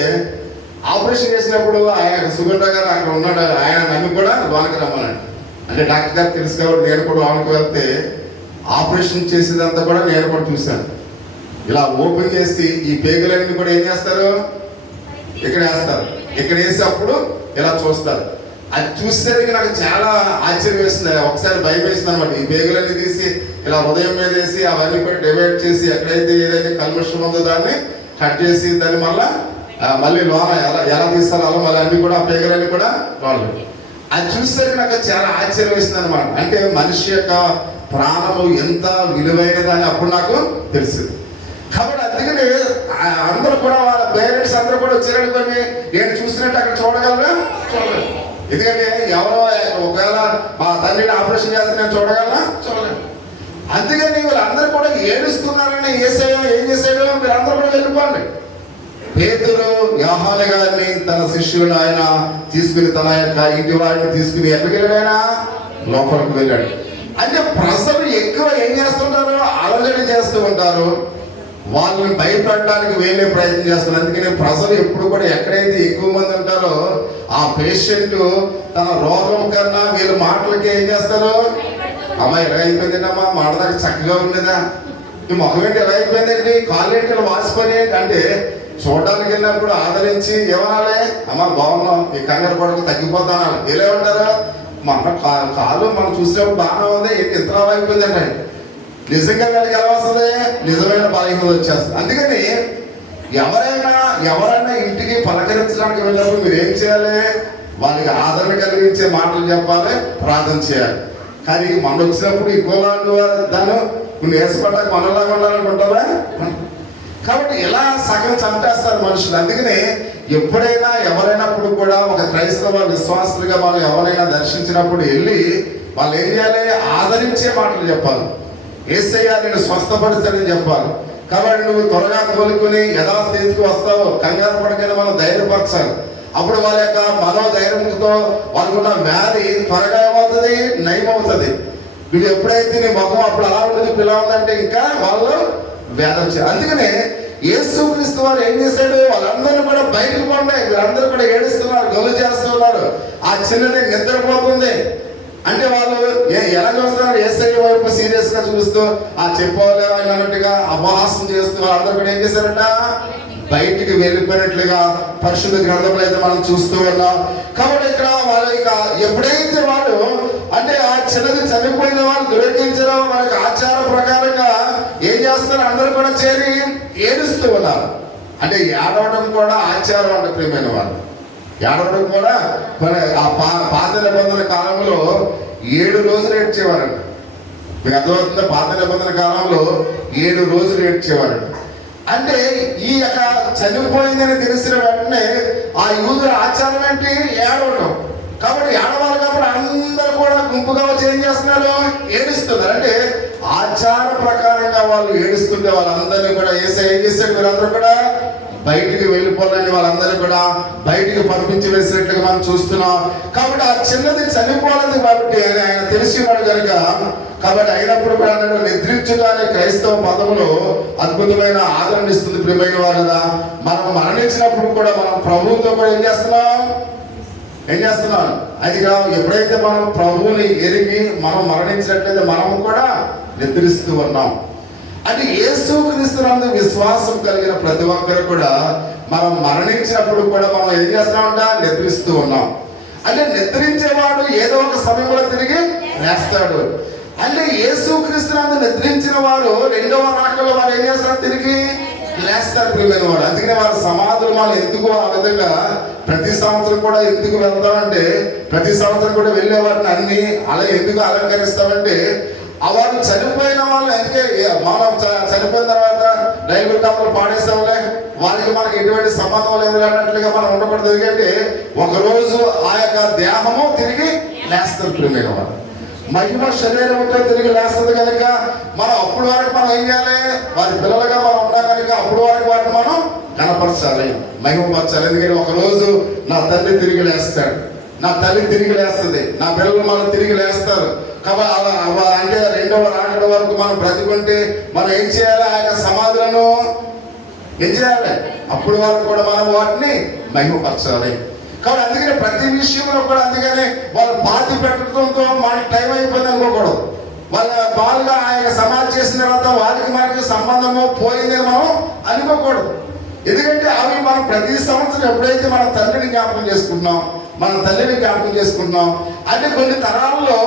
ఆపరేషన్ చేసినప్పుడు ఆయన సుగుండ్రా గారు అక్కడ ఉన్నాడు. ఆయన నన్ను కూడా లోనికి రమ్మన్నాడు. అంటే డాక్టర్ గారు తెలుసు కాబట్టి నేను కూడా లోనికి వెళ్తే ఆపరేషన్ చేసేదంతా కూడా నేను కూడా చూశాను. ఇలా ఓపెన్ చేసి ఈ పేగులన్నీ కూడా ఏం చేస్తారు? ఇక్కడ వేస్తారు. ఇక్కడ వేసేటప్పుడు ఇలా చూస్తారు. అది చూసేసరికి నాకు చాలా ఆశ్చర్యం వేస్తుంది, ఒకసారి భయం వేసింది అనమాట. ఈ పేగులన్నీ తీసి ఇలా హృదయం మీద వేసి అవన్నీ కూడా డివైడ్ చేసి ఎక్కడైతే ఏదైతే కల్మషం ఉందో దాన్ని కట్ చేసి దాన్ని మళ్ళీ లోన ఎలా తీస్తారో అలా మళ్ళీ అన్ని కూడా పేగులన్నీ కూడా వాళ్ళు అది చూసేసరికి నాకు చాలా ఆశ్చర్యం వేసింది అనమాట. అంటే మనిషి యొక్క ప్రాణము ఎంత విలువైనదని అప్పుడు నాకు తెలిసింది. కాబట్టి అందుకని అందరూ కూడా వాళ్ళ పేరెంట్స్ అందరూ కూడా వచ్చారనుకోండి, నేను చూసినట్టు అక్కడ చూడగలరా? చూడలేదు. ఎందుకంటే ఎవరో ఒకవేళ మా తండ్రిని ఆపరేషన్ చేస్తే నేను చూడగలరా? చూడలేదు. అందుకని వీళ్ళందరూ కూడా ఏడుస్తున్నారని యేసయ్య ఏం చేశాడు? వీళ్ళందరూ కూడా వెళ్ళిపోండి. పేతురు యోహాను గారిని తన శిష్యులు ఆయన తీసుకుని తన యొక్క ఇంటి వారిని తీసుకుని ఎక్కడికి వెళ్ళాడు? లోపలికి వెళ్ళాడు. అంటే ప్రజలు ఎక్కువ ఏం చేస్తుంటారు, అలజడి చేస్తూ ఉంటారు, వాళ్ళని భయపడడానికి వేరే ప్రయత్నం చేస్తారు. అందుకని ప్రజలు ఎప్పుడు కూడా ఎక్కడైతే ఎక్కువ మంది ఉంటారో ఆ పేషెంట్ తన రోగం కన్నా వీళ్ళ మాటలకి ఏం చేస్తారు, అమ్మ ఎలా అయిపోయిందండమ్మా, మాటదాకా చక్కగా ఉండేదా, ఈ ముఖం ఏంటి ఎలా అయిపోయిందండి, కాళ్ళు ఏంటి వాసిపోయి అంటే చూడడానికి వెళ్ళినప్పుడు ఆదరించి ఏమనాలి, అమ్మ బాగున్నాం, ఈ కంగారు పడకు తగ్గిపోతాను ఎలా ఉంటారు. మన కాలు మనం చూసినప్పుడు బాగానే ఉంది, ఏంటి ఇంతలా అయిపోయిందండి, నిజంగా వీళ్ళకి ఎలా వస్తుంది, నిజమైన బలహీనత వచ్చేస్తుంది. అందుకని ఎవరైనా ఇంటికి పలకరించడానికి వెళ్ళినప్పుడు మీరు ఏం చేయాలి, వాళ్ళకి ఆదరణ కలిగించే మాటలు చెప్పాలి, ప్రార్థన చేయాలి. కానీ మన వచ్చినప్పుడు ఇంకోలాంటి దాన్ని నువ్వు నేర్చుకోవడానికి మనలాగా ఉండాలనుకుంటారా. కాబట్టి ఇలా సగం చంపేస్తారు మనుషులు. అందుకనే ఎప్పుడైనా ఎవరైనప్పుడు కూడా ఒక క్రైస్తవ విశ్వాసులుగా మనం ఎవరైనా దర్శించినప్పుడు వెళ్ళి వాళ్ళు ఏం చేయాలి, ఆదరించే మాటలు చెప్పాలి, యేసయ్య నేను స్వస్థపరుస్తానని చెప్పాలి. కాబట్టి నువ్వు త్వరగా కోలుకుని యథాస్థితికి వస్తావు, కంగారు పడకనే మనం ధైర్యపరచాలి. అప్పుడు వాళ్ళ యొక్క మనోధైర్యంతో వాళ్ళకున్న వ్యాధి త్వరగా ఏమవుతుంది, నయమవుతుంది. వీళ్ళు ఎప్పుడైతే నీ ముఖం అప్పుడు అలా ఉంటుంది పిల్ల ఉందంటే ఇంకా వాళ్ళు వ్యాధి వచ్చారు. అందుకనే యేసుక్రీస్తు వారు ఏం చేశాడు, వాళ్ళందరూ కూడా బయటకు పడ్డాయి, వీళ్ళందరూ కూడా ఏడుస్తున్నారు, గొల్లు చేస్తున్నారు. ఆ చిన్నది నిద్రపోతుంది అంటే వాళ్ళు ఎలా చూస్తున్నారు, యేసయ్య వైపు సీరియస్ గా చూస్తూ ఆ చెప్పవాలి అన్నట్టుగా అపహాసం చేస్తూ వాళ్ళందరూ కూడా ఏం చేశారట, బయటికి వెళ్ళిపోయినట్లుగా పరిశుద్ధ గ్రంథంలో అయితే మనం చూస్తూ ఉన్నాం. కాబట్టి ఇక్కడ వాళ్ళు ఇక ఎప్పుడైతే వాళ్ళు అంటే ఆ చిన్నది చనిపోయిన వాళ్ళు దురకించడం వాళ్ళకి ఆచార ప్రకారంగా ఏం చేస్తారు, అందరూ కూడా చేరి ఏడుస్తూ ఉన్నారు. అంటే ఏడవడం కూడా ఆచారం అంటే ప్రియమైన వాళ్ళు, ఏడవడం కూడా ఆ పాత నిబంధన కాలంలో 7 రోజులు ఏడ్చేవారంట. మీకు అర్థమవుతుందా, పాత నిబంధన కాలంలో 7 రోజులు ఏడ్చేవారంట. అంటే ఈ యొక్క చనిపోయిందని తెలిసిన వెంటనే ఆ యూదుల ఆచారం ఏంటి, ఏడవడం. కాబట్టి ఏడవాలి కాబట్టి అందరూ కూడా గుంపుగా వచ్చి ఏం చేస్తున్నారు, ఏడుస్తున్నారు. అంటే ఆచార ప్రకారంగా వాళ్ళు ఏడుస్తుంటే వాళ్ళందరినీ కూడా యేసయ్య ఏం చేశాడు, వీరందరూ కూడా బయటికి వెళ్ళిపోవాలని వాళ్ళందరూ కూడా బయటికి పంపించి వేసినట్లుగా మనం చూస్తున్నాం. కాబట్టి ఆ చిన్నది చనిపోలేదు కాబట్టి ఆయన తెలిసినాడు కనుక, కాబట్టి అయినప్పుడు కూడా అన్నాడు నిద్రించుట అనే క్రైస్తవ పదములో అద్భుతమైన ఆదరణ ఇస్తుంది. ప్రియమైన వారు కదా, మనం మరణించినప్పుడు కూడా మనం ప్రభువుతో కూడా ఏం చేస్తున్నాం, అది ఎప్పుడైతే మనం ప్రభువుని ఎరిగి మనం మరణించినట్లయితే మనము కూడా నిద్రిస్తూ ఉన్నాం. అంటే యేసుక్రీస్తునందు విశ్వాసం కలిగిన ప్రతి ఒక్కరు కూడా మనం మరణించినప్పుడు కూడా మనం ఏం చేస్తున్నామంట, నిద్రిస్తూ ఉన్నాం. అంటే నిద్రించేవాడు ఏదో ఒక సమయంలో తిరిగి లేస్తాడు. అంటే యేసుక్రీస్తునందు నిద్రించిన వారు రెండవ రాకలో వారు ఏం చేస్తారు, తిరిగి లేస్తారు ప్రియమైన వాడు. అందుకనే వారి సమాధులు మనం ఎందుకు ఆ విధంగా ప్రతి సంవత్సరం కూడా ఎందుకు వెళ్తామంటే, ప్రతి సంవత్సరం కూడా వెళ్ళే వారిని అన్ని అలా ఎందుకు అలంకరిస్తామంటే, వారు చనిపోయిన వాళ్ళు ఎందుకే మనం చనిపోయిన తర్వాత రైలు డబ్బులు పాడేస్తాంలే, వాళ్ళకి మనకి ఎటువంటి సంబంధం లేదు అన్నట్లుగా మనం ఉండకూడదు. ఎందుకంటే ఒకరోజు ఆ యొక్క దేహము తిరిగి లేస్తుంది ప్రియమైన వాడు, మహిమ శరీరంతో తిరిగి లేస్తుంది కనుక మనం అప్పుడు వరకు మనం ఏం చేయాలి, వారి పిల్లలుగా మనం ఉన్నాం కనుక అప్పుడు వరకు వాటిని మనం కనపరచాలి, మహిమపరచాలి. ఎందుకంటే ఒకరోజు నా తండ్రి తిరిగి లేస్తాడు, నా తల్లి తిరిగి లేస్తుంది, నా పిల్లలు మనం తిరిగి లేస్తారు. కాబట్టి అలా అంటే రెండవ రాకడ వరకు మనం బ్రతికుంటే మనం ఏం చేయాలి, ఆ యొక్క సమాధులను ఏం చేయాలి, అప్పుడు వరకు కూడా మనం వాటిని మహిమపరచాలి. కాబట్టి అందుకని ప్రతి విషయంలో కూడా అందుకని వాళ్ళు పాతి పెట్టడంతో మనకి టైం అయిపోయింది అనుకోకూడదు. వాళ్ళ బాగా ఆ యొక్క సమాధి చేసిన తర్వాత వాళ్ళకి మనకి సంబంధము పోయిందని మనం అనుకోకూడదు. ఎందుకంటే అవి మనం ప్రతి సంవత్సరం ఎప్పుడైతే మన తండ్రిని జ్ఞాపకం చేసుకుంటున్నాం, మన తల్లిని జ్ఞాపకం చేసుకుంటున్నాం, అంటే కొన్ని తరాల్లో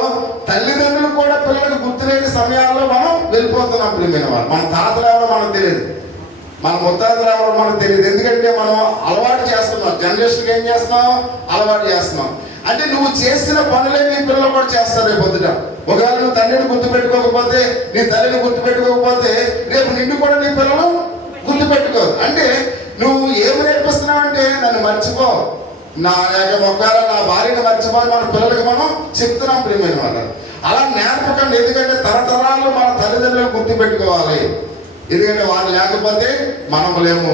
తల్లిదండ్రులు కూడా పిల్లలకు గుర్తులేని సమయాల్లో మనం వెళ్ళిపోతున్నాం ప్రియమైన వాళ్ళు. మన తాతలు ఎవరో మనకు తెలియదు, మన ముత్తాతలు ఎవరో మనకు తెలియదు. ఎందుకంటే మనం అలవాటు చేస్తున్నాం, జనరేషన్కి ఏం చేస్తున్నాం, అలవాటు చేస్తున్నాం. అంటే నువ్వు చేసిన పనులే నీ పిల్లలు కూడా చేస్తారు రేపు పొద్దుట. ఒకవేళ నువ్వు తండ్రిని గుర్తుపెట్టుకోకపోతే, నీ తల్లిని గుర్తుపెట్టుకోకపోతే రేపు నిన్ను కూడా నీ పిల్లలు గుర్తుపెట్టుకోరు. అంటే నువ్వు ఏమి నేర్పిస్తున్నావు అంటే, నన్ను మర్చిపో, నా యొక్క మొక్కల నా భార్యను మర్చిపోయి మన పిల్లలకి మనం చెప్తున్నాం ప్రియమైన వాళ్ళు. అలా నేర్పకండి, ఎందుకంటే తరతరాలు మన తల్లిదండ్రులను గుర్తుపెట్టుకోవాలి. ఎందుకంటే వారు లేకపోతే మనం లేము.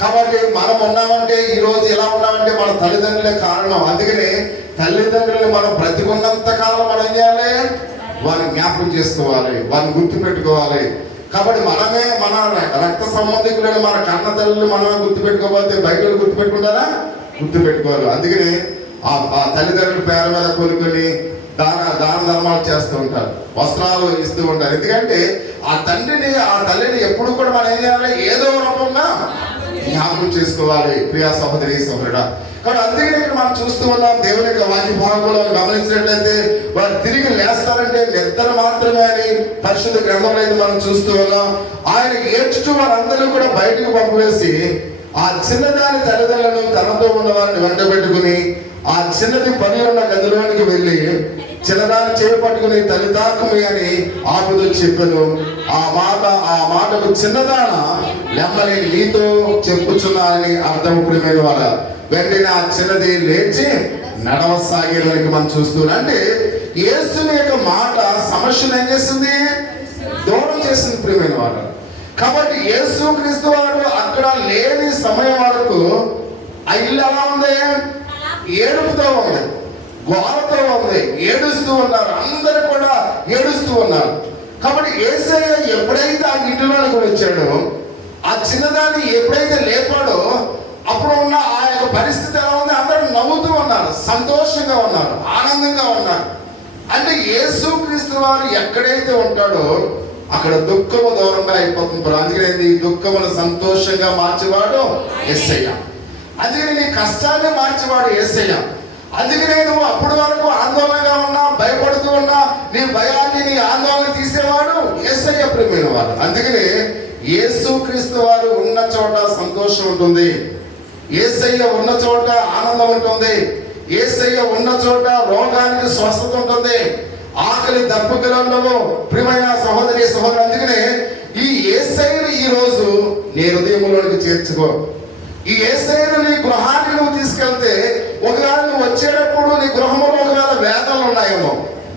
కాబట్టి మనం ఉన్నామంటే, ఈరోజు ఎలా ఉన్నామంటే మన తల్లిదండ్రులే కారణం. అందుకని తల్లిదండ్రులు మనం బ్రతికున్నంత కాలం మనం ఏం చేయాలి, వారిని జ్ఞాపకం చేసుకోవాలి, వారిని గుర్తు పెట్టుకోవాలి. కాబట్టి మనమే మన రక్త సంబంధికులను, మన కన్న తల్లిని మనమే గుర్తు పెట్టుకోకపోతే బయట గుర్తు పెట్టుకుంటారా? గుర్తు పెట్టుకోవాలి. అందుకని ఆ తల్లిదండ్రుల పేరు మీద కొనుక్కొని దాన ధర్మాలు చేస్తూ ఉంటారు, వస్త్రాలు ఇస్తూ ఉంటారు. ఎందుకంటే ఆ తండ్రిని, ఆ తల్లిని ఎప్పుడు కూడా మనం ఏం చేయాలి? ఏదో రూపంగా జ్ఞాపకం చేసుకోవాలి ప్రియా సహోదరి సహోదరుడా. కాబట్టి అందుకని ఇక్కడ మనం చూస్తూ ఉన్నాం, దేవుని యొక్క వాక్య భాగంలో గమనించినట్లయితే వారు తిరిగి లేస్తారంటే నిద్ర మాత్రమే అని పరిశుద్ధ గ్రంథంలో అయితే మనం చూస్తూ ఉన్నాం. ఆయన ఏడ్చుతూ వారందరూ కూడా బయటకు పంపివేసి ఆ చిన్నదాని తల్లిదండ్రులను తనతో ఉన్న వారిని వెంట పెట్టుకుని ఆ చిన్నది పని ఉన్న గదిలోనికి వెళ్ళి చిన్నదాన్ని చేపట్టుకుని తల్లి తాకుమి అని ఆపుతూ చెప్పాను. ఆ మాటకు చిన్నదాన నెమ్మది నీతో చెప్పుచున్నానని అర్థం. ప్రియమైన వాళ్ళ వెంటనే ఆ చిన్నది లేచి నడవసాగేదానికి మనం చూస్తున్నాం. అంటే యేసుని యొక్క మాట సమస్యను ఏం చేసింది? దూరం చేసింది ప్రియమైన వాళ్ళ. కాబట్టి యేసు క్రీస్తు వారు అక్కడ లేని సమయం వరకు ఆ ఇల్లు ఎలా ఉంది? ఏడుపుతో ఉంది, గోలతో ఉంది, ఏడుస్తూ ఉన్నారు, అందరూ కూడా ఏడుస్తూ ఉన్నారు. కాబట్టి యేసయ్య ఎప్పుడైతే ఆ ఇంటిలోకి వచ్చాడో, ఆ చిన్నదాన్ని ఎప్పుడైతే లేపాడో, అప్పుడు ఉన్న ఆ యొక్క పరిస్థితి ఎలా ఉంది? అందరూ నవ్వుతూ ఉన్నారు, సంతోషంగా ఉన్నారు, ఆనందంగా ఉన్నారు. అంటే యేసు క్రీస్తు వారు ఎక్కడైతే ఉంటాడో అక్కడ దుఃఖము దూరంగా అయిపోతుంది. అందుకనే నీ దుఃఖమును సంతోషంగా మార్చేవాడు యేసయ్య. అందుకని నీ కష్టాన్ని మార్చేవాడు యేసయ్య. అందుకనే నువ్వు అప్పటి వరకు ఆందోళనగా ఉన్నా, భయపడుతూ ఉన్నా, నీ భయాన్ని, నీ ఆందోళన తీసేవాడు యేసయ్య ప్రియమైన వాడు. అందుకనే యేసు క్రీస్తు వారు ఉన్న చోట సంతోషం ఉంటుంది, యేసయ్య ఉన్న చోట ఆనందం ఉంటుంది, యేసయ్య ఉన్న చోట రోగానికి స్వస్థత ఉంటుంది, ఆకలి దప్పుకలంలో ప్రియమైన సహోదరి సహోదరు. అందుకనే ఈ యేసయ్యను ఈ రోజు నీ హృదయంలోనికి చేర్చుకో. ఈ యేసయ్యను నీ గృహానికి నువ్వు తీసుకెళ్తే, ఒకవేళ నువ్వు వచ్చేటప్పుడు నీ గృహంలో ఒకవేళ వేదనలు ఉన్నాయేమో,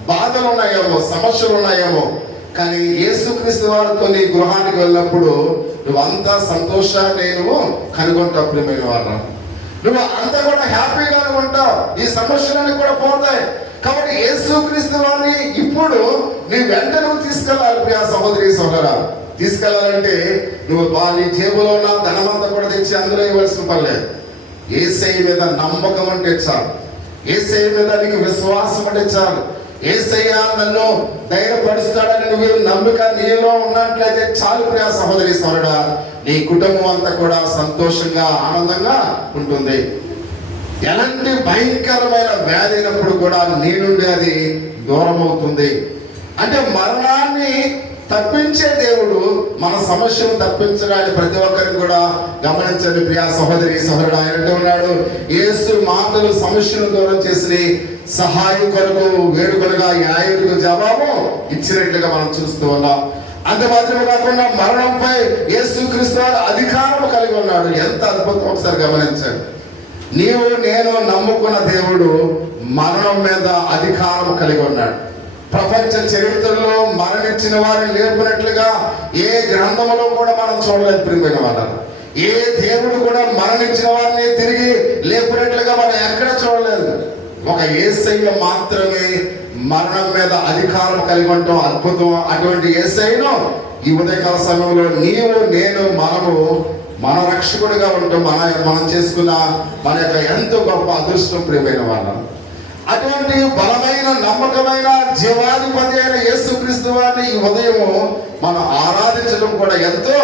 బాధలు ఉన్నాయేమో, సమస్యలు ఉన్నాయేమో, కానీ యేసుక్రీస్తు వారితో నీ గృహానికి వెళ్ళినప్పుడు నువ్వు అంతా సంతోషాన్ని నువ్వు కనుగొంటావు ప్రియమైన వారు. నువ్వు అంతా కూడా హ్యాపీగానే ఉంటావు, ఈ సమస్యలన్నీ కూడా పోతాయి. కాబట్టి యేసుక్రీస్తు వారిని ఇప్పుడు నీ వెంట నువ్వు తీసుకెళ్ళాలి ప్రియా సహోదరి సహోదరా. తీసుకెళ్ళాలంటే నువ్వు నీ జేబులో ఉన్న ధనమంతా కూడా తెచ్చి అందులో ఇవ్వాల్సిన పర్లేదు. యేసయ్య మీద నమ్మకం అంటే చాలు, యేసయ్య మీద నీకు విశ్వాసం అంటే చాలు. యేసయ్య నన్ను ధైర్యపరుస్తాడని నువ్వు నమ్మిక నీలో ఉన్నట్లయితే చాలు ప్రియా సహోదరి సహోదరుడా. నీ కుటుంబం అంతా కూడా సంతోషంగా ఆనందంగా ఉంటుంది. ఎలాంటి భయంకరమైన వ్యాధి అయినప్పుడు కూడా నీ నుండి అది దూరం అవుతుంది. అంటే మరణాన్ని తప్పించే దేవుడు మన సమస్యను తప్పించడానికి ప్రతి ఒక్కరిని కూడా గమనించండి ప్రియా సహోదరి సహోదరుడు. ఆయన ఉన్నాడు, యేసు మాటలు సమస్యను దూరం చేసి సహాయం కొరకు వేడుకలుగా యాయుడికి జవాబు ఇచ్చినట్లుగా మనం చూస్తూ ఉన్నాం. అంత మాత్రమే కాకుండా మరణంపై యేసుక్రీస్తు అధికారం కలిగి ఉన్నాడు. ఎంత అద్భుతం ఒకసారి గమనించండి. నీవు నేను నమ్ముకున్న దేవుడు మరణం మీద అధికారం కలిగి ఉన్నాడు. ప్రపంచ చరిత్రలో మరణించిన వారిని లేపినట్లుగా ఏ గ్రంథంలో కూడా మనం చూడలేదు ప్రియమైన వాళ్ళ. ఏ దేవుడు కూడా మరణించిన వారిని తిరిగి లేపినట్లుగా మనం ఎక్కడ చూడలేదు. ఒక యేసయ్య మాత్రమే మరణం మీద అధికారం కలిగి ఉండటం అద్భుతం. అటువంటి యేసయ్యను ఈ ఉదయకాల సమయంలో నీవు నేను మనము మన రక్షకుడిగా ఉంటాం. మనం చేసుకున్న మన యొక్క ఎంతో గొప్ప అదృష్టం ప్రియమైన వాళ్ళ. అటువంటి బలమైన నమ్మకమైన జీవాధిపతి అయిన యేసుక్రీస్తు వారిని ఈ ఉదయము మనం ఆరాధించడం కూడా ఎంతో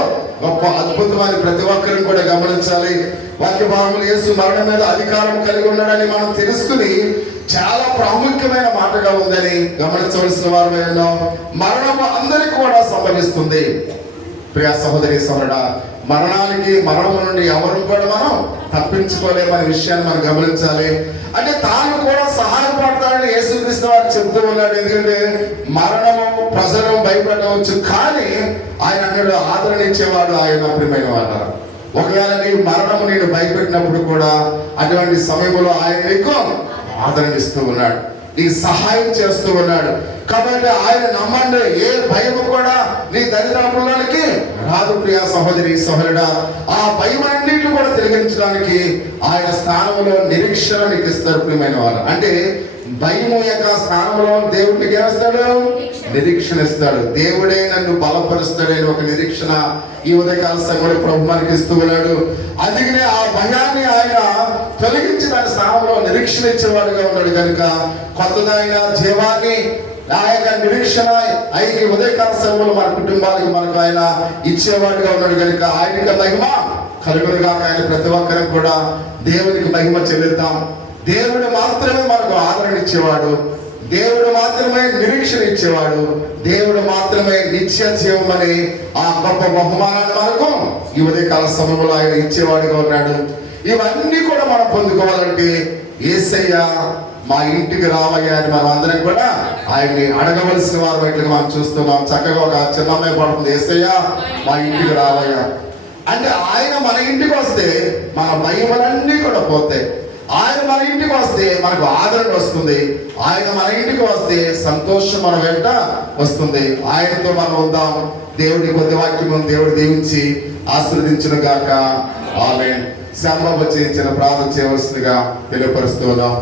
గొప్ప అద్భుతమైన ప్రతి ఒక్కరిని కూడా గమనించాలి. వాక్య భాగంలో యేసు మరణం మీద అధికారం కలిగి ఉన్నాడని మనం తెలుసుకుని చాలా ప్రాముఖ్యమైన మాటగా ఉందని గమనించవలసిన వారు. మరణము అందరికీ కూడా సంభవిస్తుంది ప్రియా సహోదరి సహోదరుడా. మరణం నుండి ఎవరు కూడా మనం తప్పించుకోలేమనే విషయాన్ని మనం గమనించాలి. అంటే తాను కూడా సహాయపడతాడని యేసుక్రీస్తు వారు చెప్తూ ఉన్నాడు. ఎందుకంటే మరణము ప్రజలు భయపడవచ్చు, కానీ ఆయన అన్నాడు ఆదరణ ఇచ్చేవాడు ఆయన ప్రియమైన వాడు. ఒకవేళ నీ మరణము నేను భయపెట్టినప్పుడు కూడా అటువంటి సమయంలో ఆయన నీకు ఆదరణ ఇస్తూ ఉన్నాడు, నీకు సహాయం చేస్తూ ఉన్నాడు. కాబట్టి ఆయన నమ్మండి, ఏ భయం కూడా నీ దరిదాపుల్లోనికి రాదు ప్రియా సహోదరి సహోదరుడా. ఆ భయం అన్నింటిని కూడా తిరిగించడానికి ఆయన స్థానంలో నిరీక్షణ నీకు ఇస్తారు ప్రియమైన వారు. అంటే భయము యొక్క స్థానంలో దేవుడికి ఏమిస్తాడు? నిరీక్షణ ఇస్తాడు. దేవుడే నన్ను బలపరుస్తాడని ఒక నిరీక్షణ ఈ ఉదయకాల సమయంలో ప్రభు మనకి ఇస్తూ ఉన్నాడు. అందుకనే ఆ భయాన్ని ఆయన తొలగించి దాని స్థానంలో నిరీక్షణ ఇచ్చేవాడుగా ఉన్నాడు కనుక కొత్తదైన జీవాన్ని ఆ యొక్క నిరీక్షణ ఈ ఉదయకాల సమయంలో మన కుటుంబాలకు మనకు ఆయన ఇచ్చేవాడుగా ఉన్నాడు కనుక ఆయనకి మహిమ కలుగునుగా. ఆయన ప్రతి ఒక్కరికి కూడా దేవునికి మహిమ చెల్లిద్దాం. దేవుడు మాత్రమే మనకు ఆదరణ ఇచ్చేవాడు, దేవుడు మాత్రమే నిరీక్షణ ఇచ్చేవాడు, దేవుడు మాత్రమే నిత్య జీవమని ఆ గొప్ప బహుమానాన్ని మనకు ఈ ఉదయకాల సమయంలో ఆయన ఇచ్చేవాడుగా ఉన్నాడు. ఇవన్నీ కూడా మనం పొందుకోవాలంటే యేసయ్య మా ఇంటికి రావయ్యా అని మనం అందరం కూడా ఆయన్ని అడగవలసిన వారు బయటకు మనం చూస్తున్నాం. చక్కగా ఒక చిన్న అమ్మాయి పడుతుంది, యేసయ్య మా ఇంటికి రావయ్యా అంటే ఆయన మన ఇంటికి వస్తే మన భయములన్నీ కూడా పోతాయి. ఆయన మన ఇంటికి వస్తే మనకు ఆదరణ వస్తుంది. ఆయన మన ఇంటికి వస్తే సంతోషం మన వెంట వస్తుంది. ఆయనతో మనం ఉందాం. దేవుడి కొద్ది వాక్యం దేవుడు దీవించి ఆశీర్వదించును గాక. ఆమేన్. శ్యామబాబు చేయించిన ప్రార్థన చేయవలసిందిగా తెలియపరుస్తున్నాం.